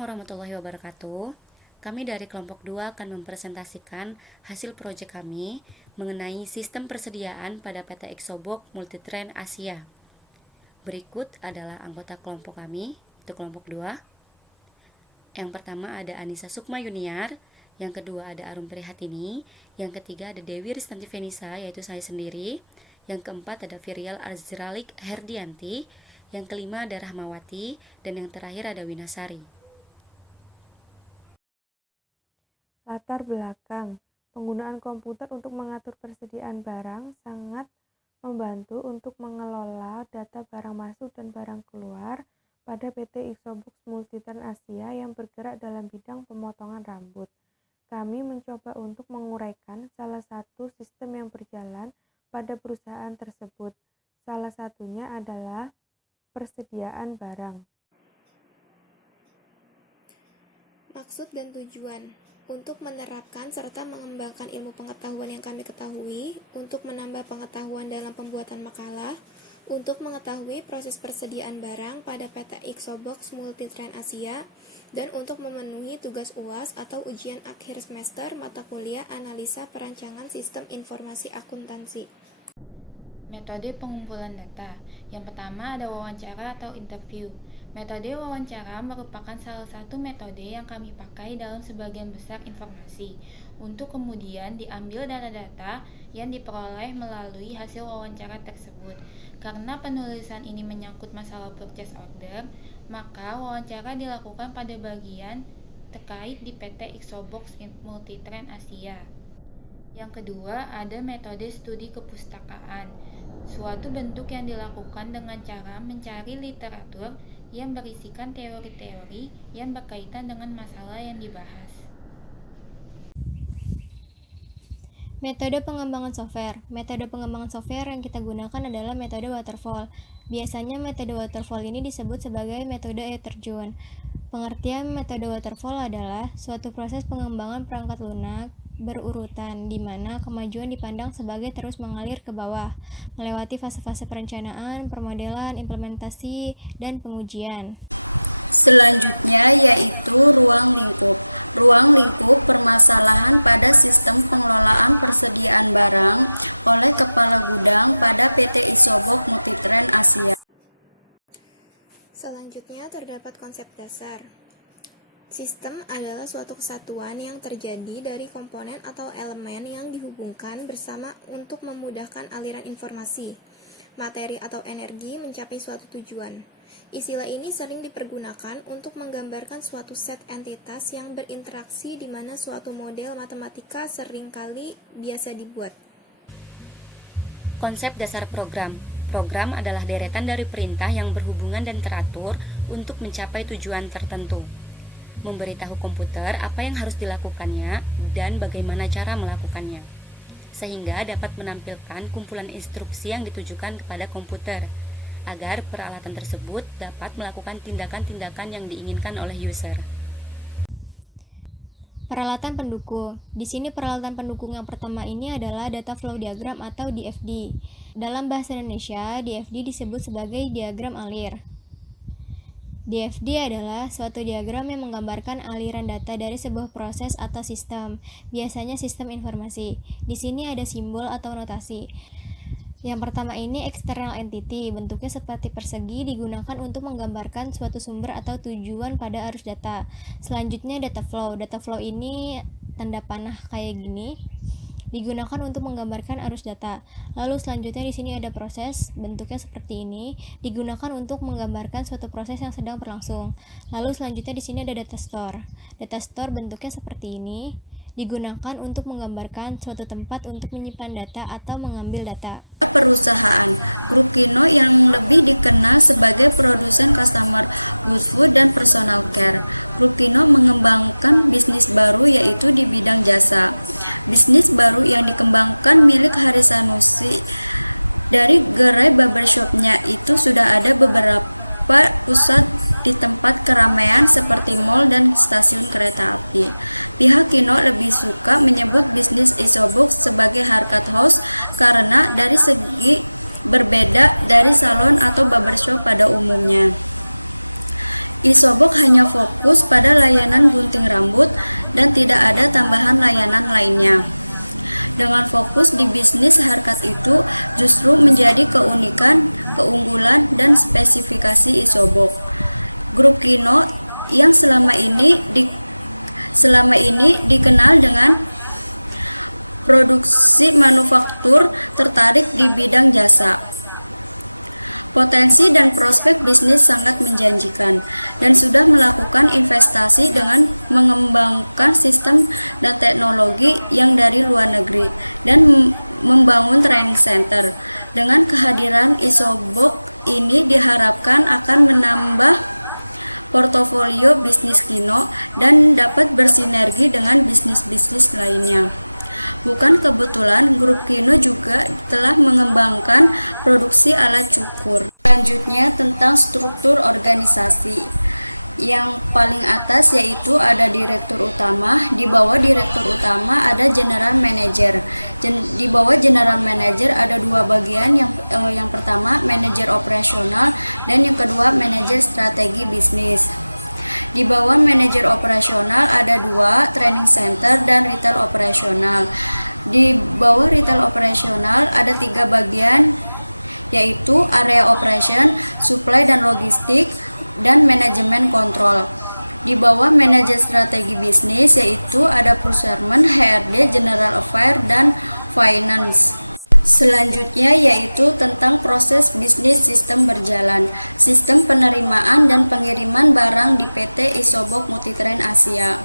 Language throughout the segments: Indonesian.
warahmatullahi wabarakatuh. Kami dari kelompok 2 akan mempresentasikan hasil proyek kami mengenai sistem persediaan pada PT Exobox Multitrend Asia. Berikut adalah anggota kelompok kami, itu kelompok 2. Yang pertama ada Anissa Sukma Yuniar, yang kedua ada Arum Prihatini, yang ketiga ada Dewi Ristanti Venisa, yaitu saya sendiri, yang keempat ada Virial Azralik Herdianti, yang kelima ada Rahmawati, dan yang terakhir ada Winasari. Latar belakang, penggunaan komputer untuk mengatur persediaan barang sangat membantu untuk mengelola data barang masuk dan barang keluar pada PT Exobox Multitrend Asia yang bergerak dalam bidang pemotongan rambut. Kami mencoba untuk menguraikan salah satu sistem yang berjalan pada perusahaan tersebut. Salah satunya adalah persediaan barang. Maksud dan tujuan untuk menerapkan serta mengembangkan ilmu pengetahuan yang kami ketahui, untuk menambah pengetahuan dalam pembuatan makalah, untuk mengetahui proses persediaan barang pada PT Exobox Multitrend Asia, dan untuk memenuhi tugas UAS atau ujian akhir semester mata kuliah analisa perancangan sistem informasi akuntansi. Metode pengumpulan data. Yang pertama ada wawancara atau interview. Metode wawancara merupakan salah satu metode yang kami pakai dalam sebagian besar informasi, untuk kemudian diambil data-data yang diperoleh melalui hasil wawancara tersebut. Karena penulisan ini menyangkut masalah purchase order, maka wawancara dilakukan pada bagian terkait di PT Exobox Multitrend Asia. Yang kedua, ada metode studi kepustakaan, suatu bentuk yang dilakukan dengan cara mencari literatur yang berisikan teori-teori yang berkaitan dengan masalah yang dibahas. Metode pengembangan software. Metode pengembangan software yang kita gunakan adalah metode waterfall. Biasanya metode waterfall ini disebut sebagai metode air terjun. Pengertian metode waterfall adalah suatu proses pengembangan perangkat lunak berurutan, di mana kemajuan dipandang sebagai terus mengalir ke bawah, melewati fase-fase perencanaan, permodelan, implementasi, dan pengujian. Selanjutnya yaitu ruang lingkup. Ruang lingkup permasalahan pada sistem pengelolaan persediaan barang oleh kepala gudang pada PT Exobox Multitrend Asia. Selanjutnya terdapat konsep dasar. Sistem adalah suatu kesatuan yang terjadi dari komponen atau elemen yang dihubungkan bersama untuk memudahkan aliran informasi, materi atau energi mencapai suatu tujuan. Istilah ini sering dipergunakan untuk menggambarkan suatu set entitas yang berinteraksi di mana suatu model matematika seringkali biasa dibuat. Konsep dasar program. Program adalah deretan dari perintah yang berhubungan dan teratur untuk mencapai tujuan tertentu. Memberitahu komputer apa yang harus dilakukannya dan bagaimana cara melakukannya, sehingga dapat menampilkan kumpulan instruksi yang ditujukan kepada komputer, agar peralatan tersebut dapat melakukan tindakan-tindakan yang diinginkan oleh user. Peralatan pendukung. Di sini peralatan pendukung yang pertama ini adalah data flow diagram atau DFD. Dalam bahasa Indonesia, DFD disebut sebagai diagram alir. DFD adalah suatu diagram yang menggambarkan aliran data dari sebuah proses atau sistem, biasanya sistem informasi. Di sini ada simbol atau notasi. Yang pertama ini external entity, bentuknya seperti persegi, digunakan untuk menggambarkan suatu sumber atau tujuan pada arus data. Selanjutnya data flow. Data flow ini tanda panah kayak gini, digunakan untuk menggambarkan arus data. Lalu selanjutnya di sini ada proses, bentuknya seperti ini, digunakan untuk menggambarkan suatu proses yang sedang berlangsung. Lalu selanjutnya di sini ada data store. Data store bentuknya seperti ini, digunakan untuk menggambarkan suatu tempat untuk menyimpan data atau mengambil data. Perusahaan Grup Kino yang lebih dikenal sebagai produsen customer good food dan personal care. Grup Kino mengembangkan bisnis baru yaitu di bidang jasa. Bisnis baru yang dikembangkan milik Haris Sanusi. Dari gerai barbershopnya itu sudah ada beberapa pusat di tempat keramaian seperti mall dan stasiun kereta api. Pihak Kino lebih suka menyebut bisnis Exobox sebagai Harkat House karena dari segi berbeda dari salon atau barbershop pada umumnya. Isobok hanya fokus pada layanan gunting rambut dan tidak ada tambahan layanan lainnya. Dengan fokus di bisnis harkat itu justru menjadi keunikan, keunggulan, dan spesifikasi Isobok. Grup Kino yang selama ini dikenal dengan produksi manufaktur tertarik di bidang jasa. Potensi dan prospek bisnis sangat menjanjikan dan sudah melakukan investasi dengan mengembangkan sistem dan teknologi yang dari luar negeri dan membangun training center. Dengan kehadiran Isobok ini diharapkan akan menambah portofolio bisnis Kino dan dapat bersinergi dengan bisnis-bisnis lainnya. Bukan kebetulan, grup Kino juga telah mengembangkan produksi alat cukur. Selanjutnya tentang struktur organisasi. Yang paling atas yaitu ada direktur utama, di bawah direktur utama ada general manager. Di bawah general manager ada dua bagian, yang pertama manajer operasional dan yang kedua manajer strategi bisnis. Di bawah manajer operasional ada dua, training center dan retail operasional. Di bawah retail operasional ada tiga bagian, yaitu area operation, supply dan logistik, dan manajemen kontrol. Di bawah manajer strategi bisnis yaitu ada procurement, HRD, general affairs, dan finance. Selanjutnya yaitu tentang proses bisnis sistem berjalan, sistem penerimaan dan pengiriman barang di PT Isobok Multitrend Asia.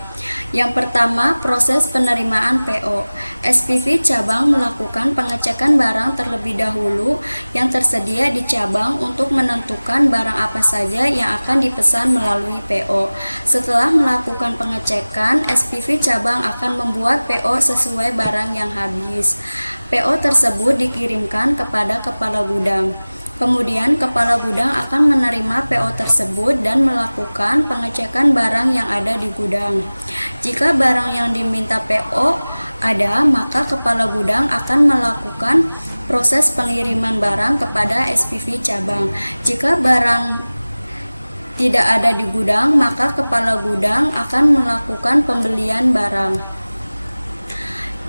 Yang pertama, proses penerimaan PO. SPV cabang melakukan pengecekan barang terlebih dahulu yang tersedia di cabang untuk menentukan barang apa saja yang akan dipesan melalui PO. Setelah melakukan pengecekan, SPV cabang akan membuat PO sesuai barang yang habis. PO tersebut dikirimkan kepada kepala gudang. Kemudian kepala gudang akan menerima PO tersebut dan melakukan pengecekan barang yang ada di gudang. Jika barang yang diminta PO ada, maka kepala gudang akan melakukan proses pengiriman barang kepada SPV cabang. Jika barang tidak ada di gudang, maka kepala gudang akan melakukan pembelian barang.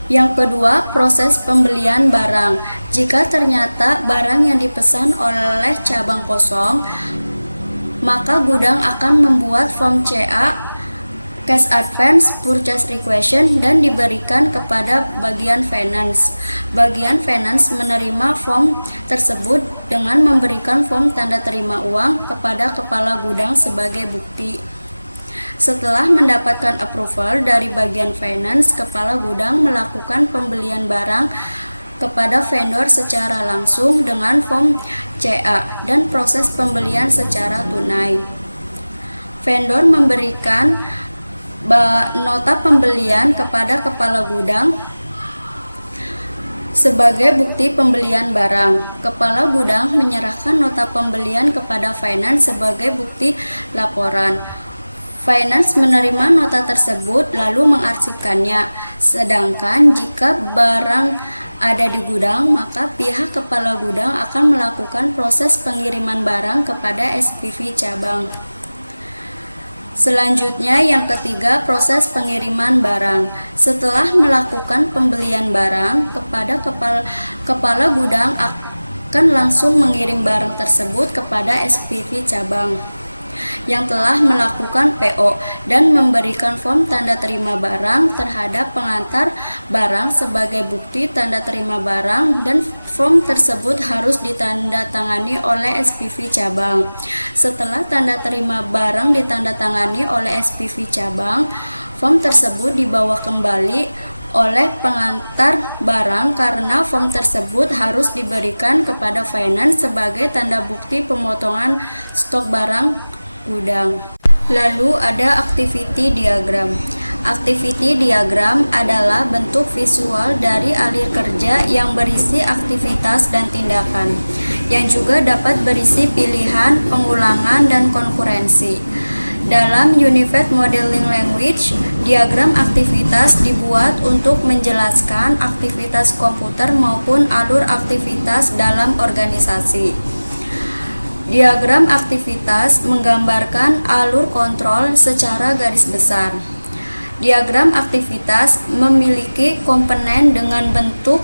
Yang kedua, proses pembelian barang. Jika ternyata barang yang dipesan oleh cabang kosong, maka gudang akan membuat form CA, cash advance, purchase requisition, dan diberikan kepada bagian finance. Bagian finance menerima form tersebut dengan memberikan form tanda terima uang kepada kepala gudang sebagai bukti. Setelah mendapatkan approval dari bagian finance, kepala gudang melakukan pembelian barang kepada vendor secara langsung dengan form CA dan proses pembelian secara tunai. Vendor memberikan nota pembelian kepada kepala gudang sebagai bukti pembelian barang. Kepala gudang menyerahkan nota pembelian kepada finance sebagai bukti laporan. Finance menerima nota tersebut lalu mengarsipkannya. Sedangkan jika barang ada di gudang, maka pihak kepala gudang akan melakukan proses pengiriman barang kepada SPV cabang. Selanjutnya yang ketiga, proses pengiriman barang. Setelah melakukan pembelian barang, kepala gudang akan langsung mengirim barang tersebut kepada SPV cabang yang telah melakukan PO dan memberikan form tanda terima barang terhadap pengantar barang sebagai bukti tanda terima barang, dan form tersebut harus ditandatangani oleh SPV cabang. Setelah tanda terima barang ditandatangani oleh SPV cabang, form tersebut dibawa kembali oleh pengantar barang karena form tersebut harus diberikan kepada finance sebagai tanda bukti pemotongan stok barang gudang. Lalu ada activity diagram. Activity diagram adalah bentuk visual dari alir kerja yang berisi aktivitas dan tindakan, yang juga dapat berisi pilihan, pengulangan, dan konkurensi. Dalam Unified Modeling Language, diagram aktivitas dibuat untuk menjelaskan aktivitas komputer maupun alur aktivitas dalam organisasi. Diagram aktivitas menggambarkan alur kontrol secara garis besar. Diagram aktivitas memiliki komponen dengan bentuk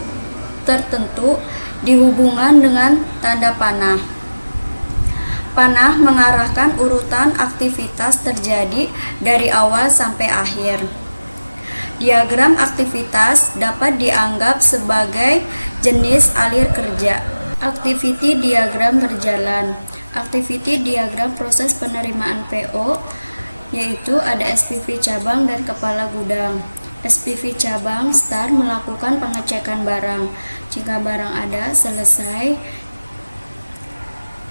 tertentu dihubungkan dengan tanda panah. Panah mengarahkan urutan aktivitas terjadi dari awal sampai akhir. Diagram aktivitas dapat dianggap sebagai jenis alir kerja. Activity diagram berjalan. Activity diagram proses penerimaan PO, yaitu ada SPV cabang dan kepala gudang. SPV cabang start melakukan pengecekan barang. Jika barang ada, selesai.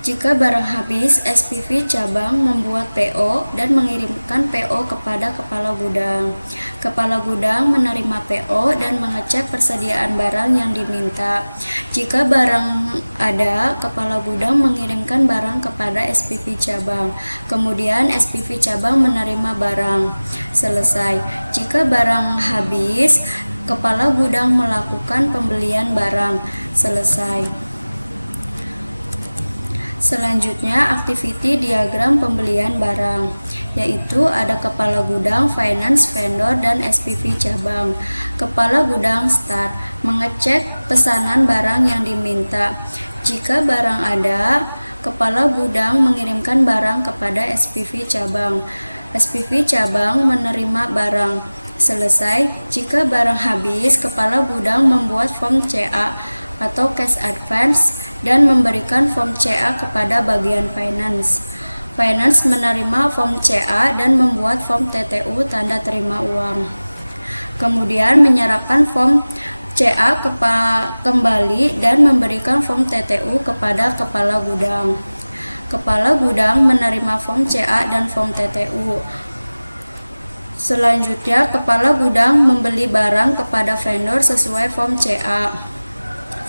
Jika barang habis, SPV cabang membuat PO dan mengirimkan PO kepada kepala gudang. Kepala gudang menerima PO dan mengecek persediaan barang yang diminta. Jika barang ada, kepala gudang mengirimkan barang kepada SPV cabang. Kemudian SPV cabang menerima barang. Selesai. Jika barang habis, kepala gudang melakukan pembelian barang. Selesai. Selanjutnya, activity diagram pembelian barang, yaitu ada kepala gudang, finance, vendor, dan SPV cabang. Kepala gudang start mengecek pesanan barang yang diminta. Jika barang ada, kepala gudang mengirimkan barang kepada SPV cabang. SPV cabang menerima barang. Selesai. Jika barang habis, kepala gudang membuat form CA atau cash advance dan memberikan form CA kepada bagian finance. Finance menerima form CA dan membuat form TTU tanda terima uang. Kemudian menyerahkan form CA kembali dan memberikan form TTU kepada kepala gudang. Kepala gudang menerima form CA dan form TTU. Selanjutnya, kepala gudang membeli barang kepada vendor sesuai form CA.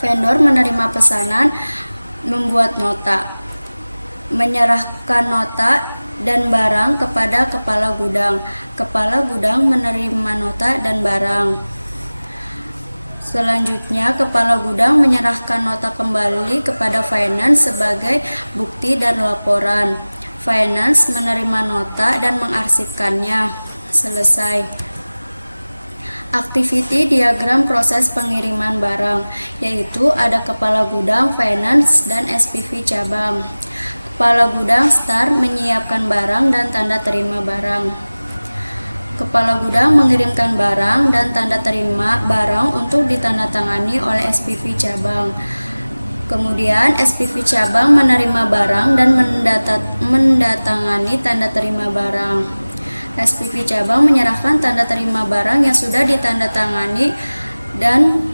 Vendor menerima pesanan, membuat nota, menyerahkan nota dan barang kepada kepala gudang. Kepala gudang menerima nota dan barang. Selanjutnya, kepala gudang menyerahkan nota kembali kepada finance sebagai bukti dan laporan. Finance menerima nota dan mengarsipkannya. Selesai. Activity diagram proses pengiriman barang, yaitu ada kepala gudang, finance, dan SPV cabang. Kepala gudang start menyiapkan barang dan tanda terima barang. Kepala gudang mengirimkan barang dan tanda terima barang untuk ditandatangani oleh SPV cabang. Kemudian SPV cabang menerima barang dan mendatangani tanda terima barang. SPV cabang menyerahkan tanda terima barang yang sudah ditandatangani dan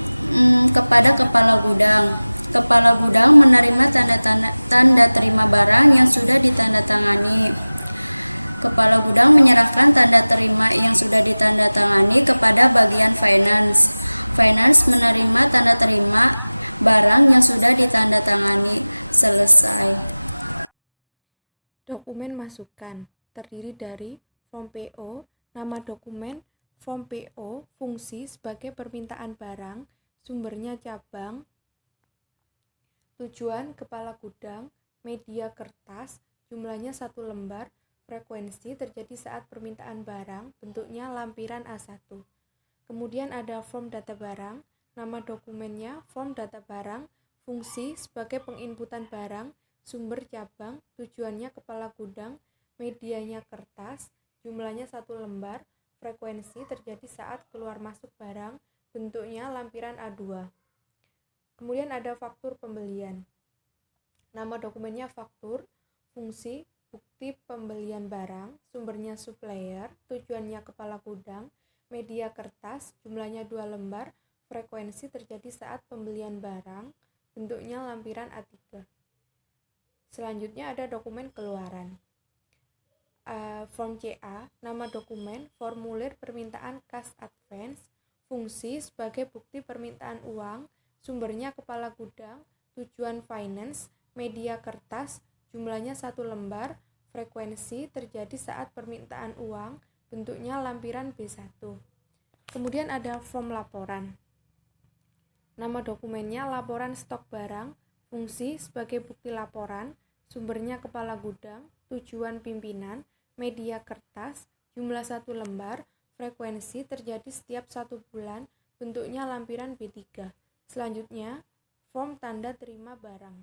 kepada kepala gudang. Kepala gudang menerima tanda terima barang yang sudah ditandatangani. Kepala gudang menyerahkan tanda terima yang sudah ditandatangani kepada bagian finance. Finance menerima tanda terima barang yang sudah ditandatangani. Selesai. Dokumen masukan terdiri dari form PO, nama dokumen, form PO, fungsi sebagai permintaan barang, sumbernya cabang, tujuan kepala gudang, media kertas, jumlahnya 1 lembar, frekuensi terjadi saat permintaan barang, bentuknya lampiran A1. Kemudian ada form data barang, nama dokumennya, form data barang, fungsi sebagai penginputan barang, sumber cabang, tujuannya kepala gudang, medianya kertas, jumlahnya 1 lembar, frekuensi terjadi saat keluar masuk barang, bentuknya lampiran A2. Kemudian ada faktur pembelian. Nama dokumennya faktur, fungsi, bukti pembelian barang, sumbernya supplier, tujuannya kepala gudang, media kertas, jumlahnya 2 lembar, frekuensi terjadi saat pembelian barang, bentuknya lampiran A3. Selanjutnya ada dokumen keluaran. Form CA, nama dokumen, formulir permintaan cash advance, fungsi sebagai bukti permintaan uang, sumbernya kepala gudang, tujuan finance, media kertas, jumlahnya 1 lembar, frekuensi terjadi saat permintaan uang, bentuknya lampiran B1. Kemudian ada form laporan. Nama dokumennya laporan stok barang, fungsi sebagai bukti laporan, sumbernya kepala gudang, tujuan pimpinan, media kertas, jumlah 1 lembar, frekuensi terjadi setiap 1 bulan, bentuknya lampiran B3. Selanjutnya, form tanda terima barang.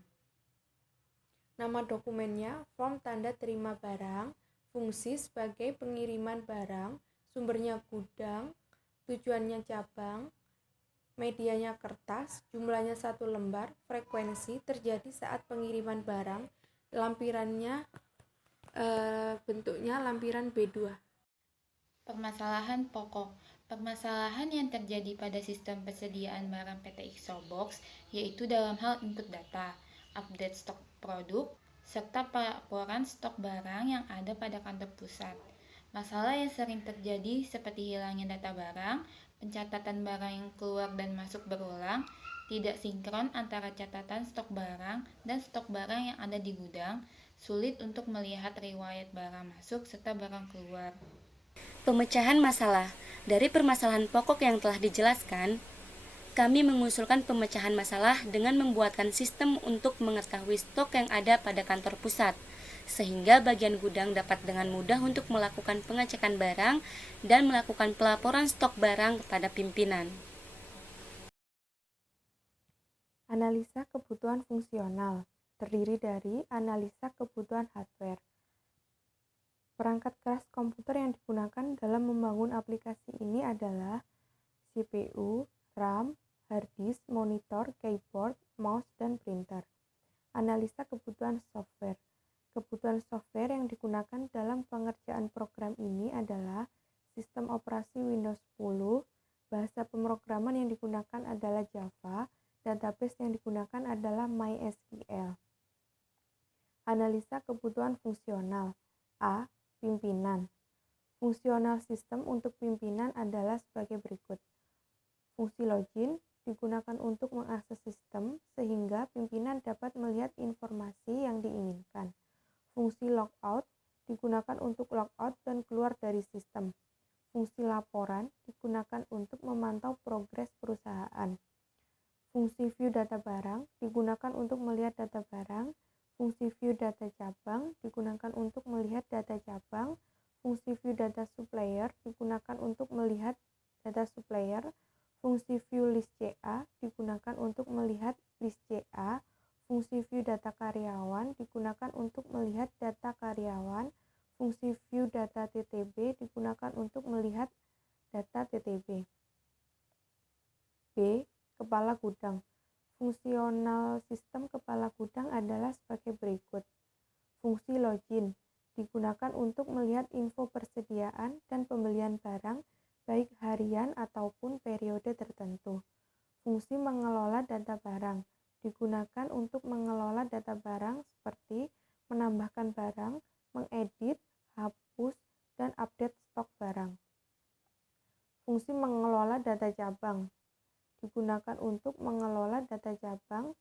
Nama dokumennya, form tanda terima barang, fungsi sebagai pengiriman barang, sumbernya gudang, tujuannya cabang, medianya kertas, jumlahnya 1 lembar, frekuensi terjadi saat pengiriman barang, lampirannya bentuknya lampiran B2. Permasalahan pokok. Permasalahan yang terjadi pada sistem persediaan barang PT Exobox yaitu dalam hal input data, update stok produk, serta pelaporan stok barang yang ada pada kantor pusat. Masalah yang sering terjadi seperti hilangnya data barang, pencatatan barang yang keluar dan masuk berulang, tidak sinkron antara catatan stok barang dan stok barang yang ada di gudang, sulit untuk melihat riwayat barang masuk serta barang keluar. Pemecahan masalah. Dari permasalahan pokok yang telah dijelaskan, kami mengusulkan pemecahan masalah dengan membuatkan sistem untuk mengetahui stok yang ada pada kantor pusat, sehingga bagian gudang dapat dengan mudah untuk melakukan pengecekan barang dan melakukan pelaporan stok barang kepada pimpinan. Analisa kebutuhan fungsional terdiri dari analisa kebutuhan hardware. Perangkat keras komputer yang digunakan dalam membangun aplikasi ini adalah CPU, RAM, hard disk, monitor, keyboard, mouse, dan printer. Analisa kebutuhan software. Kebutuhan software yang digunakan dalam pengerjaan program ini adalah sistem operasi Windows 10, bahasa pemrograman yang digunakan adalah Java, database yang digunakan adalah MySQL. Analisa kebutuhan fungsional. A. Pimpinan. Fungsional sistem untuk pimpinan adalah sebagai berikut. Fungsi login digunakan untuk mengakses sistem sehingga pimpinan dapat melihat informasi yang diinginkan. Fungsi logout digunakan untuk logout dan keluar dari sistem. Fungsi laporan digunakan untuk memantau progres perusahaan. Fungsi view data barang digunakan untuk melihat data barang. Fungsi view data cabang digunakan untuk melihat data cabang. Fungsi view data supplier digunakan untuk melihat data supplier. Fungsi view list CA digunakan untuk melihat list CA. Fungsi view data karyawan digunakan untuk melihat data karyawan. Fungsi view data TTB digunakan untuk melihat data TTB. B. Kepala gudang. Fungsional sistem kepala gudang adalah sebagai berikut. Fungsi login digunakan untuk melihat info persediaan dan pembelian barang baik harian ataupun periode tertentu. Fungsi mengelola data barang digunakan untuk mengelola data barang seperti menambahkan barang, mengedit, hapus, dan update stok barang. Fungsi mengelola data cabang digunakan untuk mengelola data cabang.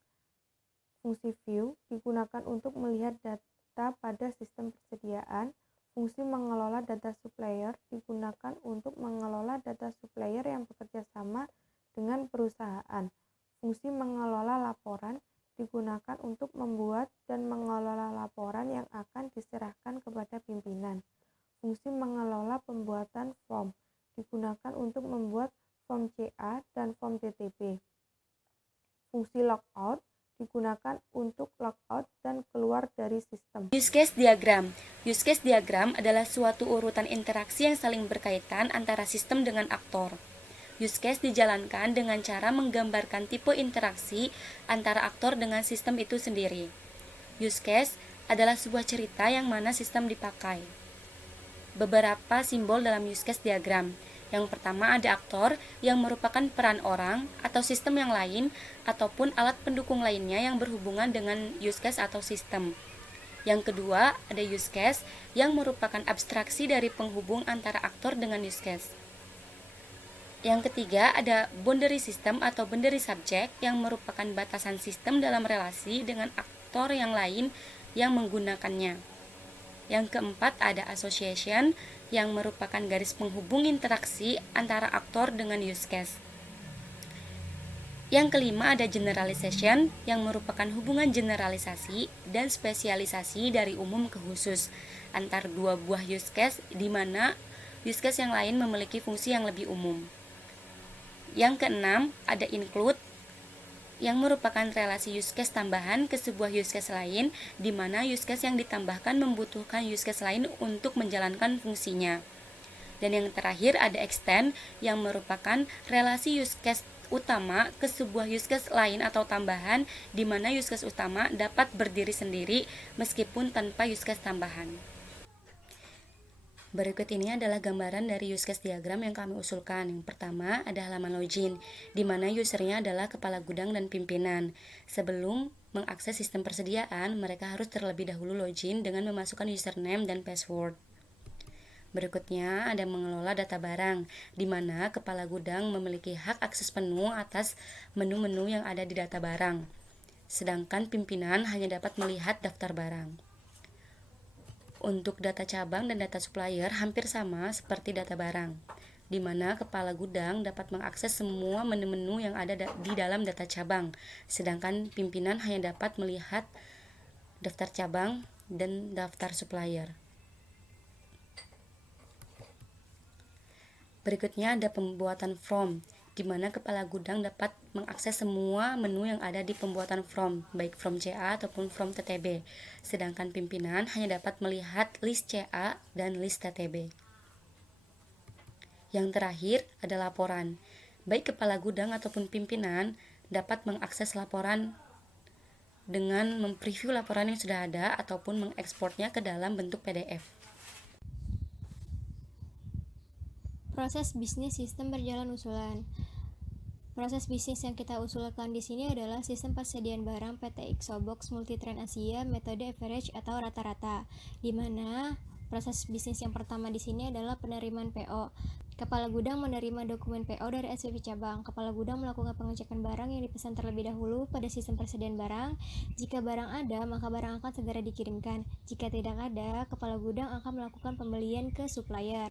Fungsi view digunakan untuk melihat data pada sistem persediaan. Fungsi mengelola data supplier digunakan untuk mengelola data supplier yang bekerja sama dengan perusahaan. Fungsi mengelola laporan digunakan untuk membuat dan mengelola laporan yang akan diserahkan kepada pimpinan. Fungsi mengelola pembuatan form digunakan untuk membuat form CA dan form TTB. Fungsi logout digunakan untuk logout dan keluar dari sistem. Use case diagram. Use case diagram adalah suatu urutan interaksi yang saling berkaitan antara sistem dengan aktor. Use case dijalankan dengan cara menggambarkan tipe interaksi antara aktor dengan sistem itu sendiri. Use case adalah sebuah cerita yang mana sistem dipakai. Beberapa simbol dalam use case diagram. Yang pertama ada aktor yang merupakan peran orang atau sistem yang lain ataupun alat pendukung lainnya yang berhubungan dengan use case atau sistem. Yang kedua ada use case yang merupakan abstraksi dari penghubung antara aktor dengan use case. Yang ketiga ada boundary system atau boundary subject yang merupakan batasan sistem dalam relasi dengan aktor yang lain yang menggunakannya. Yang keempat ada association yang merupakan garis penghubung interaksi antara aktor dengan use case. Yang kelima ada generalization, yang merupakan hubungan generalisasi dan spesialisasi dari umum ke khusus antar dua buah use case, di mana use case yang lain memiliki fungsi yang lebih umum. Yang keenam ada include, yang merupakan relasi use case tambahan ke sebuah use case lain, di mana use case yang ditambahkan membutuhkan use case lain untuk menjalankan fungsinya. Dan yang terakhir ada extend, yang merupakan relasi use case utama ke sebuah use case lain atau tambahan, di mana use case utama dapat berdiri sendiri meskipun tanpa use case tambahan. Berikut ini adalah gambaran dari use case diagram yang kami usulkan. Yang pertama ada halaman login, di mana usernya adalah kepala gudang dan pimpinan. Sebelum mengakses sistem persediaan, mereka harus terlebih dahulu login dengan memasukkan username dan password. Berikutnya ada mengelola data barang, di mana kepala gudang memiliki hak akses penuh atas menu-menu yang ada di data barang, sedangkan pimpinan hanya dapat melihat daftar barang. Untuk data cabang dan data supplier hampir sama seperti data barang, di mana kepala gudang dapat mengakses semua menu-menu yang ada di dalam data cabang, sedangkan pimpinan hanya dapat melihat daftar cabang dan daftar supplier. Berikutnya ada pembuatan from, di mana kepala gudang dapat mengakses semua menu yang ada di pembuatan from, baik from CA ataupun from TTB, sedangkan pimpinan hanya dapat melihat list CA dan list TTB. Yang terakhir ada laporan, baik kepala gudang ataupun pimpinan dapat mengakses laporan dengan mempreview laporan yang sudah ada ataupun mengekspornya ke dalam bentuk PDF. Proses bisnis sistem berjalan usulan. Proses bisnis yang kita usulkan di sini adalah sistem persediaan barang PT Exobox Multitrend Asia metode average atau rata-rata, di mana proses bisnis yang pertama di sini adalah penerimaan PO. Kepala gudang menerima dokumen PO dari SPV cabang. Kepala gudang melakukan pengecekan barang yang dipesan terlebih dahulu pada sistem persediaan barang. Jika barang ada, maka barang akan segera dikirimkan. Jika tidak ada, kepala gudang akan melakukan pembelian ke supplier.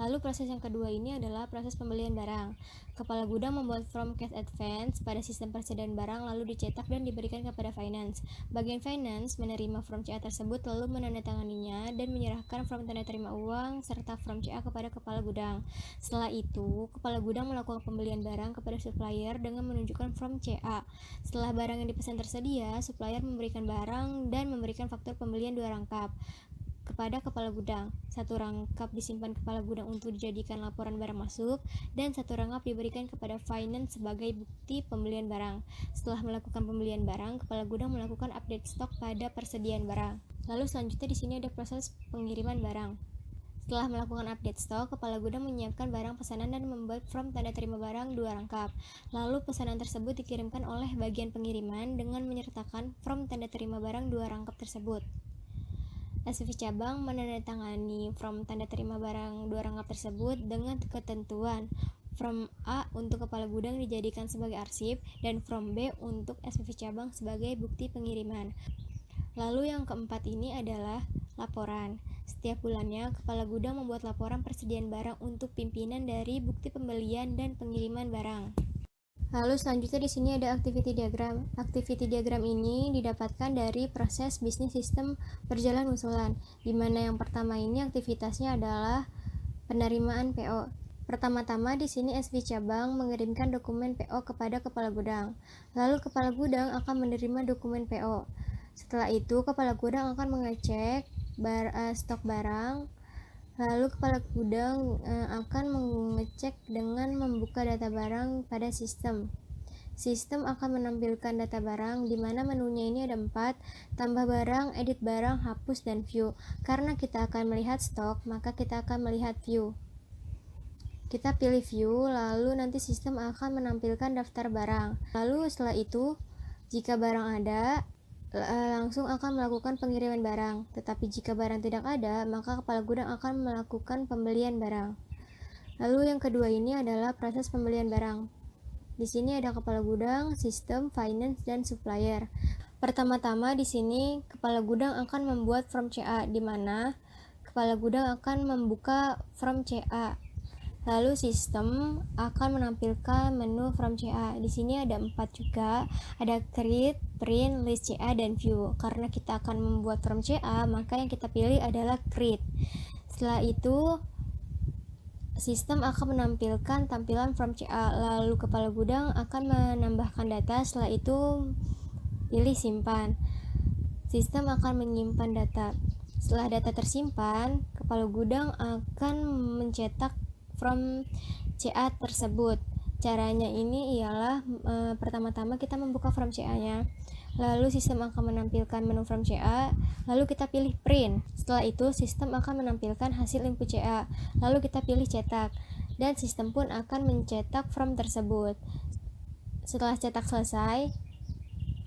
Lalu proses yang kedua ini adalah proses pembelian barang. Kepala gudang membuat form cash advance pada sistem persediaan barang lalu dicetak dan diberikan kepada finance. Bagian finance menerima form CA tersebut lalu menandatanganinya dan menyerahkan form tanda terima uang serta form CA kepada kepala gudang. Setelah itu, kepala gudang melakukan pembelian barang kepada supplier dengan menunjukkan form CA. Setelah barang yang dipesan tersedia, supplier memberikan barang dan memberikan faktur pembelian 2 rangkap kepada kepala gudang. 1 rangkap disimpan kepala gudang untuk dijadikan laporan barang masuk dan 1 rangkap diberikan kepada finance sebagai bukti pembelian barang. Setelah melakukan pembelian barang, kepala gudang melakukan update stok pada persediaan barang. Lalu selanjutnya di sini ada proses pengiriman barang. Setelah melakukan update stok, kepala gudang menyiapkan barang pesanan dan membuat form tanda terima barang 2 rangkap. Lalu pesanan tersebut dikirimkan oleh bagian pengiriman dengan menyertakan form tanda terima barang 2 rangkap tersebut. SPV cabang menandatangani form tanda terima barang 2 rangkap tersebut dengan ketentuan form A untuk kepala gudang dijadikan sebagai arsip dan form B untuk SPV cabang sebagai bukti pengiriman. Lalu yang keempat ini adalah laporan. Setiap bulannya, kepala gudang membuat laporan persediaan barang untuk pimpinan dari bukti pembelian dan pengiriman barang. Lalu selanjutnya di sini ada activity diagram. Activity diagram ini didapatkan dari proses bisnis sistem berjalan usulan, di mana yang pertama ini aktivitasnya adalah penerimaan PO. Pertama-tama di sini SV cabang mengirimkan dokumen PO kepada kepala gudang. Lalu kepala gudang akan menerima dokumen PO. Setelah itu kepala gudang akan mengecek stok barang. Lalu kepala gudang akan mengecek dengan membuka data barang pada sistem. Sistem akan menampilkan data barang di mana menunya ini ada 4, tambah barang, edit barang, hapus, dan view. Karena kita akan melihat stok, maka kita akan melihat view. Kita pilih view, lalu nanti sistem akan menampilkan daftar barang. Lalu setelah itu, jika barang ada, langsung akan melakukan pengiriman barang. Tetapi jika barang tidak ada, maka kepala gudang akan melakukan pembelian barang. Lalu yang kedua ini adalah proses pembelian barang. Di sini ada kepala gudang, sistem, finance, dan supplier. Pertama-tama di sini kepala gudang akan membuat form CA, di mana kepala gudang akan membuka form CA. Lalu sistem akan menampilkan menu from CA. Di sini ada 4 juga, ada create, print, list CA, dan view. Karena kita akan membuat from CA, maka yang kita pilih adalah create. Setelah itu sistem akan menampilkan tampilan from CA, lalu kepala gudang akan menambahkan data. Setelah itu pilih simpan. Sistem akan menyimpan data. Setelah data tersimpan, kepala gudang akan mencetak from CA tersebut. Caranya ini ialah pertama-tama kita membuka from CA-nya, lalu sistem akan menampilkan menu from CA, lalu kita pilih print. Setelah itu sistem akan menampilkan hasil input CA, lalu kita pilih cetak, dan sistem pun akan mencetak from tersebut. Setelah cetak selesai,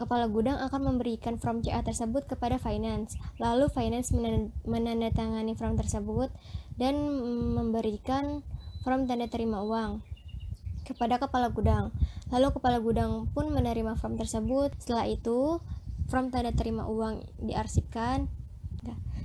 kepala gudang akan memberikan from CA tersebut kepada finance, lalu finance menandatangani from tersebut dan memberikan from tanda terima uang kepada kepala gudang. Lalu kepala gudang pun menerima from tersebut. Setelah itu from tanda terima uang diarsipkan.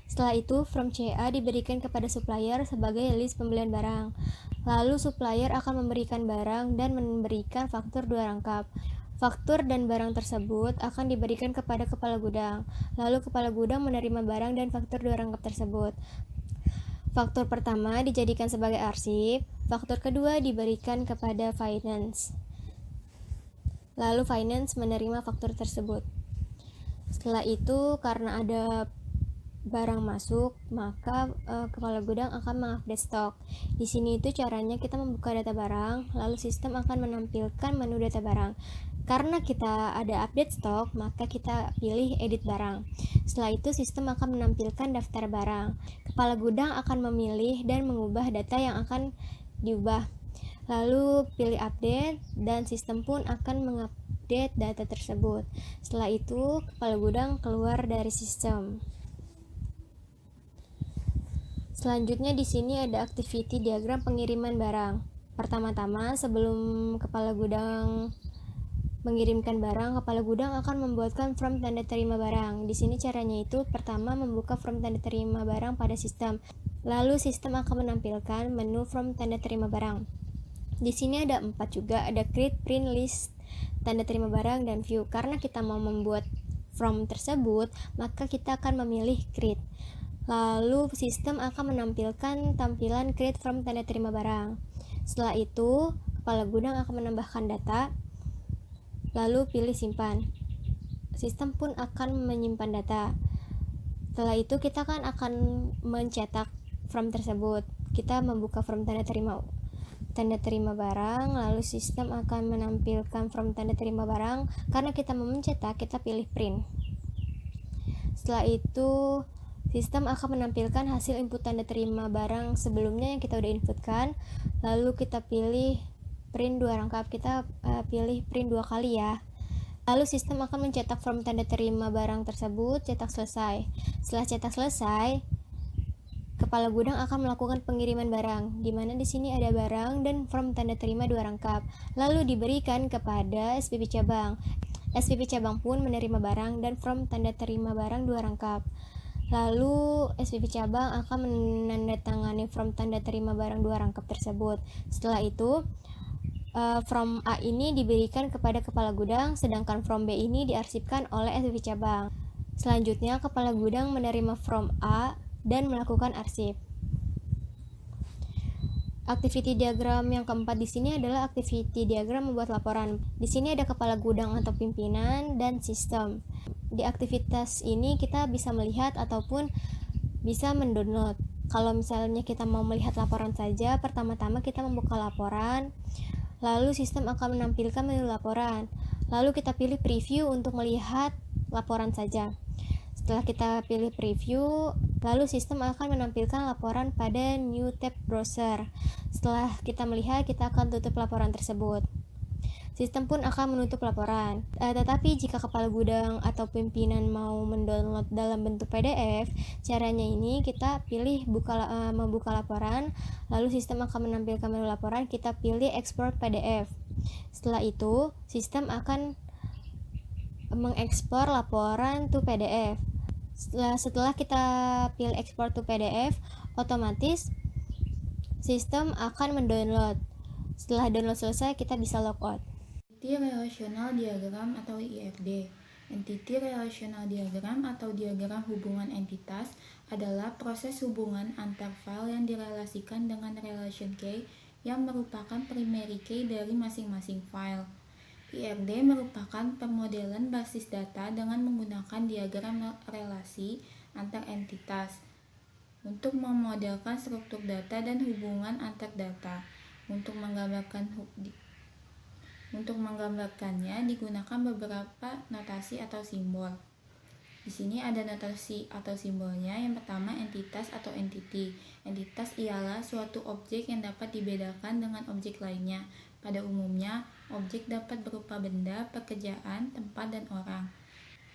Setelah itu from CA diberikan kepada supplier sebagai list pembelian barang. Lalu supplier akan memberikan barang dan memberikan faktur 2 rangkap. Faktur dan barang tersebut akan diberikan kepada kepala gudang. Lalu kepala gudang menerima barang dan faktur 2 rangkap tersebut. Faktur pertama dijadikan sebagai arsip, faktur kedua diberikan kepada finance. Lalu finance menerima faktur tersebut. Setelah itu, karena ada barang masuk, maka kepala gudang akan mengupdate stok. Di sini itu caranya kita membuka data barang, lalu sistem akan menampilkan menu data barang. Karena kita ada update stok, maka kita pilih edit barang. Setelah itu sistem akan menampilkan daftar barang. Kepala gudang akan memilih dan mengubah data yang akan diubah. Lalu pilih update dan sistem pun akan mengupdate data tersebut. Setelah itu kepala gudang keluar dari sistem. Selanjutnya di sini ada activity diagram pengiriman barang. Pertama-tama sebelum kepala gudang mengirimkan barang, kepala gudang akan membuatkan from tanda terima barang. Di sini caranya itu pertama membuka from tanda terima barang pada sistem. Lalu sistem akan menampilkan menu from tanda terima barang. Di sini ada 4 juga, ada create, print, list, tanda terima barang, dan view. Karena kita mau membuat from tersebut, maka kita akan memilih create. Lalu sistem akan menampilkan tampilan create from tanda terima barang. Setelah itu, kepala gudang akan menambahkan data, lalu pilih simpan. Sistem pun akan menyimpan data. Setelah itu kita akan mencetak from tersebut. Kita membuka from tanda terima barang, lalu sistem akan menampilkan from tanda terima barang. Karena kita mau mencetak, kita pilih print. Setelah itu sistem akan menampilkan hasil input tanda terima barang sebelumnya yang kita udah inputkan. Lalu kita pilih print 2 rangkap, kita pilih print 2 kali ya. Lalu sistem akan mencetak from tanda terima barang tersebut, cetak selesai. Setelah cetak selesai, kepala gudang akan melakukan pengiriman barang, di mana di sini ada barang dan from tanda terima 2 rangkap. Lalu diberikan kepada SPP cabang. SPP cabang pun menerima barang dan from tanda terima barang 2 rangkap. Lalu SPP cabang akan menandatangani from tanda terima barang 2 rangkap tersebut. Setelah itu from A ini diberikan kepada kepala gudang, sedangkan from B ini diarsipkan oleh SPP cabang. Selanjutnya kepala gudang menerima from A dan melakukan arsip. Activity diagram yang keempat di sini adalah activity diagram membuat laporan. Di sini ada kepala gudang atau pimpinan dan sistem. Di aktivitas ini kita bisa melihat ataupun bisa mendownload. Kalau misalnya kita mau melihat laporan saja, pertama-tama kita membuka laporan, lalu sistem akan menampilkan menu laporan. Lalu kita pilih preview untuk melihat laporan saja. Setelah kita pilih preview, lalu sistem akan menampilkan laporan pada new tab browser. Setelah kita melihat, kita akan tutup laporan tersebut. Sistem pun akan menutup laporan. Tetapi jika kepala gudang atau pimpinan mau mendownload dalam bentuk PDF, caranya ini kita pilih membuka laporan, lalu sistem akan menampilkan menu laporan, kita pilih export PDF. Setelah itu, sistem akan mengekspor laporan to PDF. Setelah kita pilih export to PDF, otomatis sistem akan mendownload. Setelah download selesai, kita bisa logout. Entity Relational Diagram atau IRD. Entity Relational Diagram atau diagram hubungan entitas adalah proses hubungan antar file yang direlasikan dengan relation key yang merupakan primary key dari masing-masing file. IRD merupakan pemodelan basis data dengan menggunakan diagram relasi antar entitas untuk memodelkan struktur data dan hubungan antar data. Untuk menggambarkannya digunakan beberapa notasi atau simbol. Di sini ada notasi atau simbolnya. Yang pertama, entitas atau entity. Entitas ialah suatu objek yang dapat dibedakan dengan objek lainnya. Pada umumnya, objek dapat berupa benda, pekerjaan, tempat, dan orang.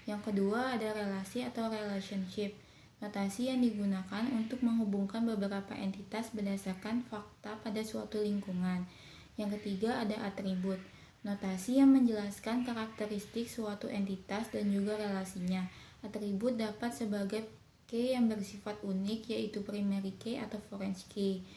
Yang kedua, ada relasi atau relationship. Notasi yang digunakan untuk menghubungkan beberapa entitas berdasarkan fakta pada suatu lingkungan. Yang ketiga, ada atribut. Notasi yang menjelaskan karakteristik suatu entitas dan juga relasinya. Atribut dapat sebagai key yang bersifat unik, yaitu primary key atau foreign key.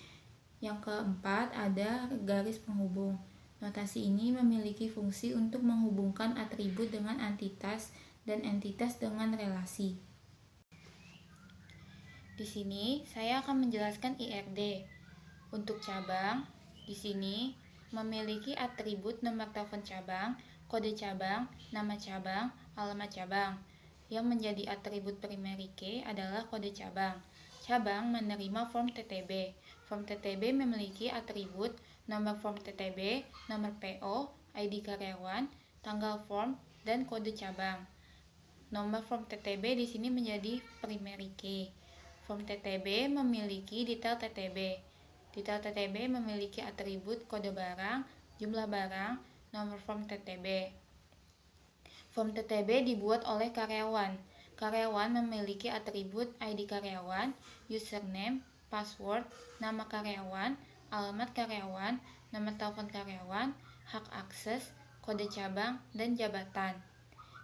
Yang keempat, ada garis penghubung. Notasi ini memiliki fungsi untuk menghubungkan atribut dengan entitas dan entitas dengan relasi. Di sini saya akan menjelaskan IRD. Untuk cabang, di sini memiliki atribut nomor telepon cabang, kode cabang, nama cabang, alamat cabang. Yang menjadi atribut primary key adalah kode cabang. Cabang menerima form TTB. Form TTB memiliki atribut nomor form TTB, nomor PO, ID karyawan, tanggal form, dan kode cabang. Nomor form TTB di sini menjadi primary key. Form TTB memiliki detail TTB. Detail TTB memiliki atribut kode barang, jumlah barang, nomor form TTB. Form TTB dibuat oleh karyawan. Karyawan memiliki atribut ID karyawan, username, password, nama karyawan, alamat karyawan, nomor telepon karyawan, hak akses, kode cabang, dan jabatan.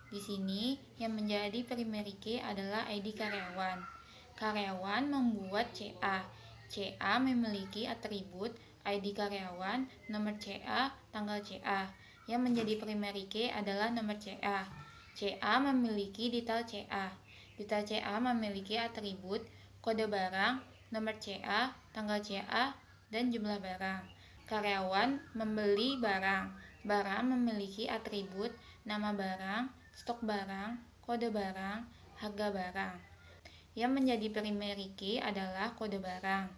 Di sini yang menjadi primary key adalah ID karyawan. Karyawan membuat CA. CA memiliki atribut ID karyawan, nomor CA, tanggal CA. Yang menjadi primary key adalah nomor CA. CA memiliki detail CA. Detail CA memiliki atribut kode barang, nomor CA, tanggal CA, dan jumlah barang. Karyawan membeli barang. Barang memiliki atribut nama barang, stok barang, kode barang, harga barang. Yang menjadi primary key adalah kode barang.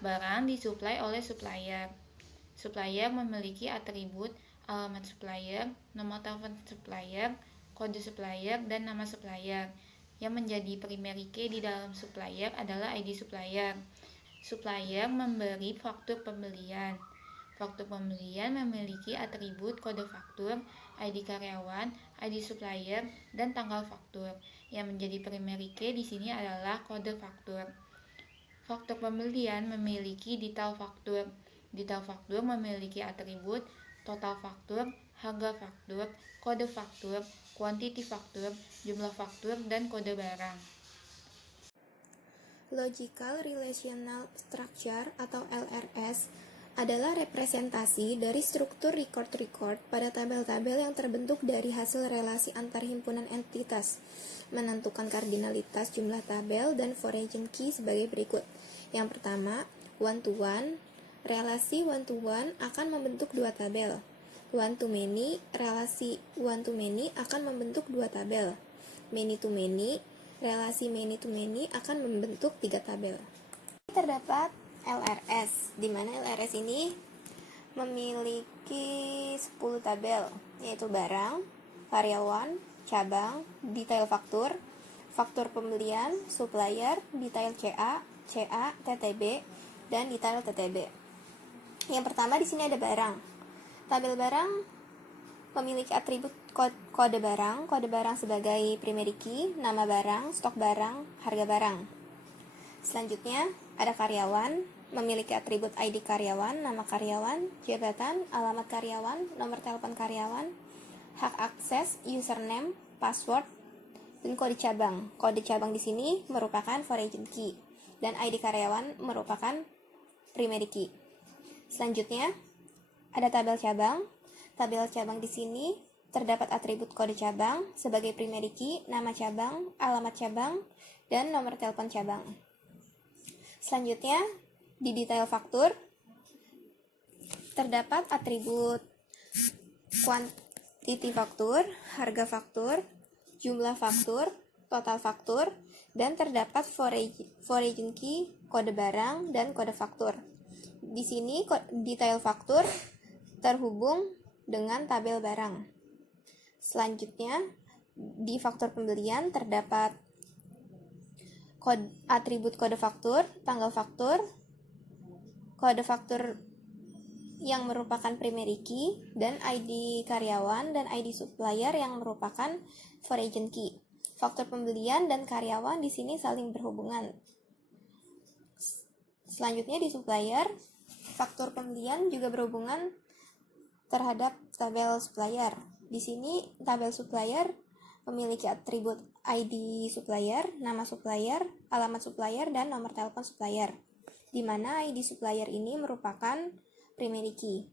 Barang disuplai oleh supplier. Supplier memiliki atribut alamat supplier, nomor telepon supplier, kode supplier, dan nama supplier. Yang menjadi primary key di dalam supplier adalah ID supplier. Supplier memberi faktur pembelian. Faktur pembelian memiliki atribut kode faktur, ID karyawan, ID supplier, dan tanggal faktur. Yang menjadi primary key di sini adalah kode faktur. Faktur pembelian memiliki detail faktur. Detail faktur memiliki atribut total faktur, harga faktur, kode faktur, quantity faktur, jumlah faktur, dan kode barang. Logical Relational Structure atau LRS adalah representasi dari struktur record-record pada tabel-tabel yang terbentuk dari hasil relasi antar himpunan entitas, menentukan kardinalitas jumlah tabel dan foreign key sebagai berikut. Yang pertama, one-to-one. Relasi one-to-one akan membentuk dua tabel. One-to-many, relasi one-to-many akan membentuk dua tabel. Many-to-many, relasi many-to-many akan membentuk tiga tabel. Terdapat LRS, di mana LRS ini memiliki 10 tabel, yaitu barang, karyawan, cabang, detail faktur, faktur pembelian, supplier, detail CA, TTB, dan detail TTB. Yang pertama di sini ada barang. Tabel barang memiliki atribut kode barang sebagai primary key, nama barang, stok barang, harga barang. Selanjutnya ada karyawan, memiliki atribut ID karyawan, nama karyawan, jabatan, alamat karyawan, nomor telepon karyawan, hak akses, username, password, dan kode cabang. Kode cabang di sini merupakan foreign key dan ID karyawan merupakan primary key. Selanjutnya, ada tabel cabang. Tabel cabang di sini terdapat atribut kode cabang sebagai primary key, nama cabang, alamat cabang, dan nomor telepon cabang. Selanjutnya, di detail faktur terdapat atribut quantity faktur, harga faktur, jumlah faktur, total faktur, dan terdapat foreign key, kode barang, dan kode faktur. Di sini detail faktur terhubung dengan tabel barang. Selanjutnya, di faktur pembelian terdapat atribut kode faktur, tanggal faktur, kode faktur yang merupakan primary key, dan ID karyawan dan ID supplier yang merupakan foreign key. Faktur pembelian dan karyawan di sini saling berhubungan. Selanjutnya di supplier, faktur pembelian juga berhubungan terhadap tabel supplier. Di sini tabel supplier memiliki atribut ID supplier, nama supplier, alamat supplier, dan nomor telepon supplier, di mana ID supplier ini merupakan primary key.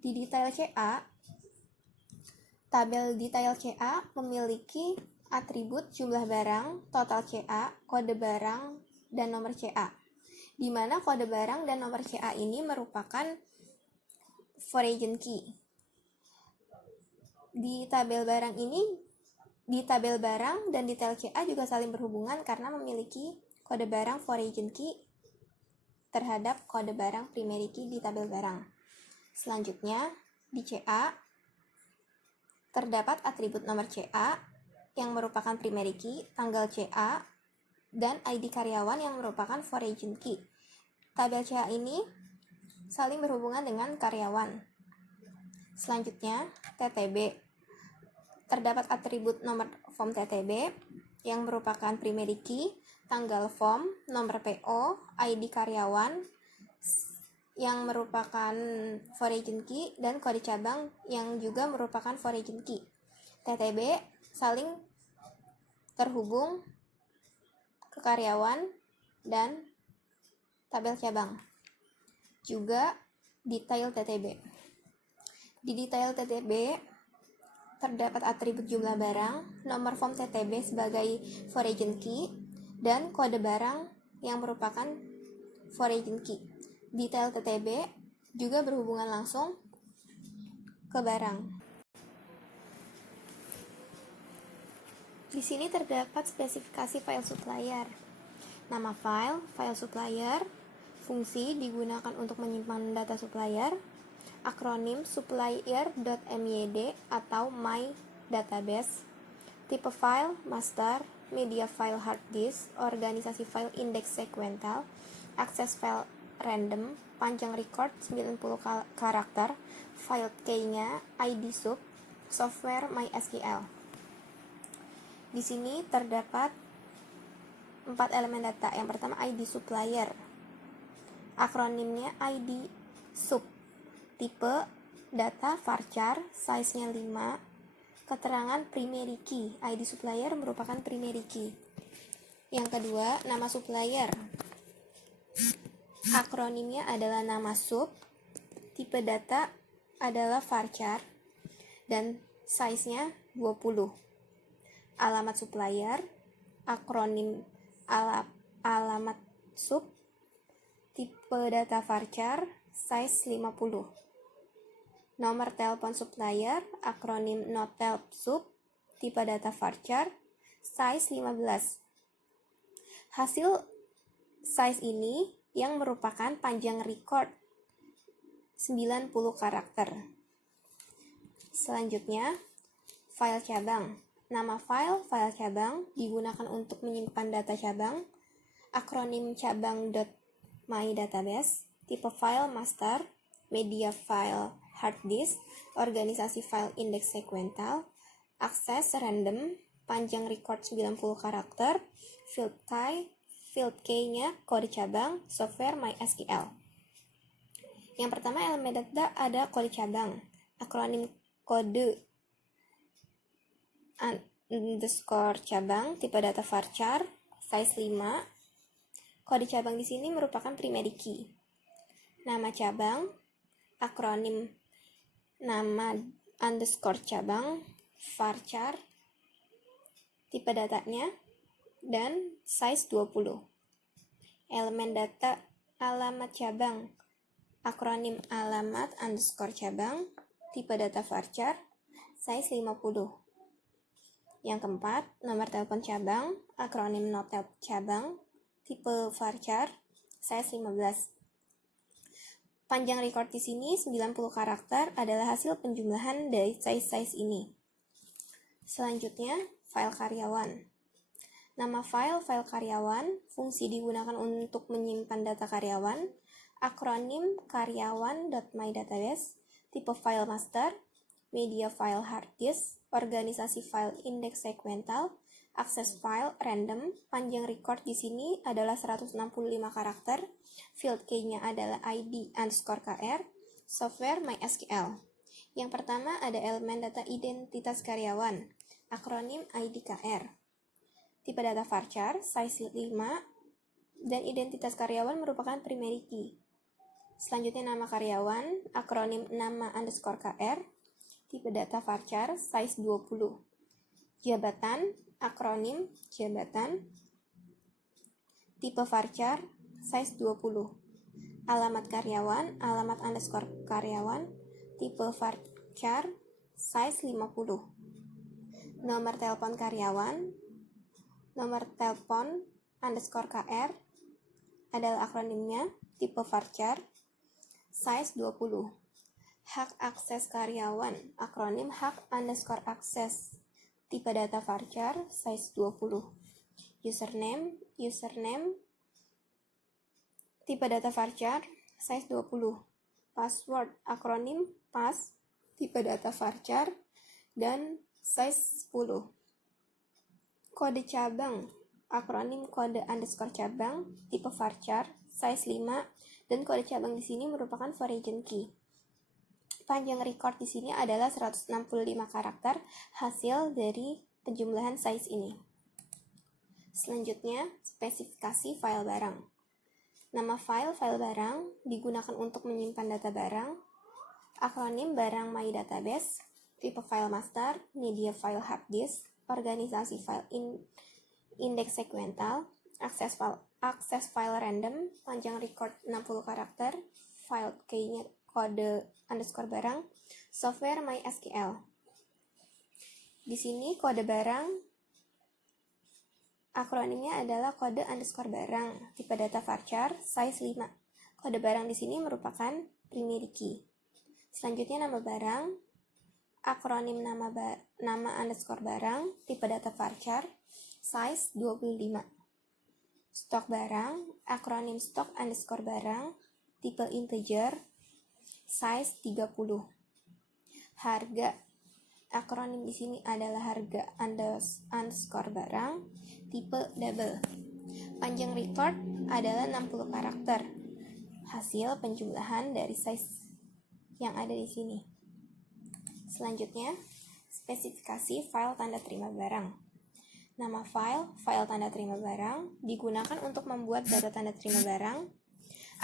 Di detail CA, tabel detail CA memiliki atribut jumlah barang, total CA, kode barang, dan nomor CA, di mana kode barang dan nomor CA ini merupakan foreign key. Di tabel barang dan detail CA juga saling berhubungan karena memiliki kode barang foreign key terhadap kode barang primary key di tabel barang. Selanjutnya, di CA terdapat atribut nomor CA yang merupakan primary key, tanggal CA, dan ID karyawan yang merupakan foreign key. Tabel CA ini saling berhubungan dengan karyawan. Selanjutnya, TTB. Terdapat atribut nomor form TTB yang merupakan primary key, tanggal form, nomor PO, ID karyawan yang merupakan foreign key, dan kode cabang yang juga merupakan foreign key. TTB saling terhubung ke karyawan dan tabel cabang. Juga detail TTB. Di detail TTB terdapat atribut jumlah barang, nomor form TTB sebagai foreign key, dan kode barang yang merupakan foreign key. Detail TTB juga berhubungan langsung ke barang. Di sini terdapat spesifikasi file supplier. Nama file supplier, fungsi digunakan untuk menyimpan data supplier, akronim supplier.myd atau my database, tipe file master, media file hard disk, organisasi file index sequential, akses file random, panjang record 90 karakter, file key-nya ID sub, software MySQL. Di sini terdapat 4 elemen data. Yang pertama ID supplier, akronimnya ID sub, tipe data varchar, size-nya 5, keterangan primary key, ID supplier merupakan primary key. Yang kedua, nama supplier, akronimnya adalah nama sub, tipe data adalah varchar, dan size-nya 20. Alamat supplier, akronim alamat sub, tipe data varchar, size 50. Nomor telepon supplier, akronim notelp sub, tipe data varchar, size 15. Hasil size ini yang merupakan panjang record 90 karakter. Selanjutnya, file cabang. Nama file cabang digunakan untuk menyimpan data cabang, akronim cabang.mydatabase, tipe file master, media file hard disk, organisasi file index sequential, akses random, panjang record 90 karakter, field key-nya kode cabang, software MySQL. Yang pertama elemen data ada kode cabang, akronim kode underscore cabang, tipe data varchar, size 5, Kode cabang di sini merupakan primary key. Nama cabang, akronim nama underscore cabang, varchar, tipe datanya, dan size 20. Elemen data alamat cabang, akronim alamat underscore cabang, tipe data varchar, size 50. Yang keempat, nomor telepon cabang, akronim notel cabang, tipe varchar, size 15. Panjang record di sini 90 karakter adalah hasil penjumlahan dari size ini. Selanjutnya, file karyawan. Nama file karyawan, fungsi digunakan untuk menyimpan data karyawan, akronim karyawan.mydatabase, tipe file master, media file hard disk, organisasi file indeks sekuensial, akses file random. Panjang record di sini adalah 165 karakter, field key-nya adalah ID_KR, software MySQL. Yang pertama ada elemen data identitas karyawan, akronim IDKR. Tipe data varchar, size 5, dan identitas karyawan merupakan primary key. Selanjutnya nama karyawan, akronim nama _KR, tipe data varchar, size 20. Jabatan, akronim jabatan, tipe varchar, size 20. Alamat karyawan, alamat _karyawan, tipe varchar, size 50. Nomor telepon karyawan, nomor telepon _KR adalah akronimnya, tipe varchar, size 20. Hak akses karyawan, akronim hak _akses, tipe data varchar, size 20. Username, tipe data varchar, size 20. Password, akronim pass, tipe data varchar, dan size 10. Kode cabang, akronim kode _cabang, tipe varchar, size 5, dan kode cabang di sini merupakan foreign key. Panjang record di sini adalah 165 karakter hasil dari penjumlahan size ini. Selanjutnya, spesifikasi file barang. Nama file barang digunakan untuk menyimpan data barang, akronim barang MyDatabase, tipe file master, media file hard disk, organisasi file indeks sekuensial, akses file random, panjang record 60 karakter, file key-nya kode _barang, software MySQL. Di sini kode barang, akronimnya adalah kode _barang, tipe data varchar, size 5. Kode barang di sini merupakan primary key. Selanjutnya nama barang, akronim nama _barang, tipe data varchar, size 25. Stok barang, akronim stok _barang, tipe integer, size 30. Harga, akronim di sini adalah harga _barang, tipe double. Panjang record adalah 60 karakter. Hasil penjumlahan dari size yang ada di sini. Selanjutnya, spesifikasi file tanda terima barang. Nama file tanda terima barang digunakan untuk membuat data tanda terima barang,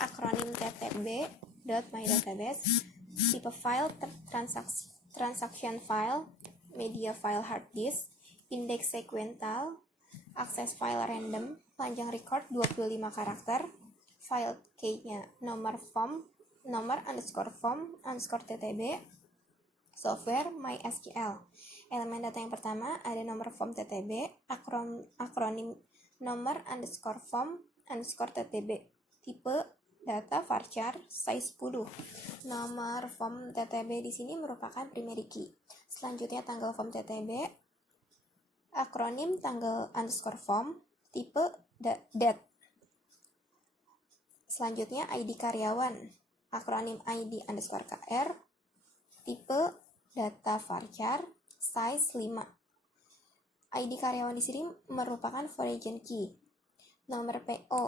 akronim ttb.mydatabase, tipe file transaction file, media file hard disk, indeks sekuensial, akses file random, panjang record 25 karakter, file key-nya nomor _form_ttb, software MySQL. Elemen data yang pertama ada nomor form ttb, akronim nomor _form_ttb, tipe data varchar, size 10. Nomor form ttb di sini merupakan primary key. Selanjutnya tanggal form ttb, akronim tanggal _form, tipe date. Selanjutnya ID karyawan, akronim ID_KR, tipe data varchar, size 5. ID karyawan di sini merupakan foreign key. Nomor PO,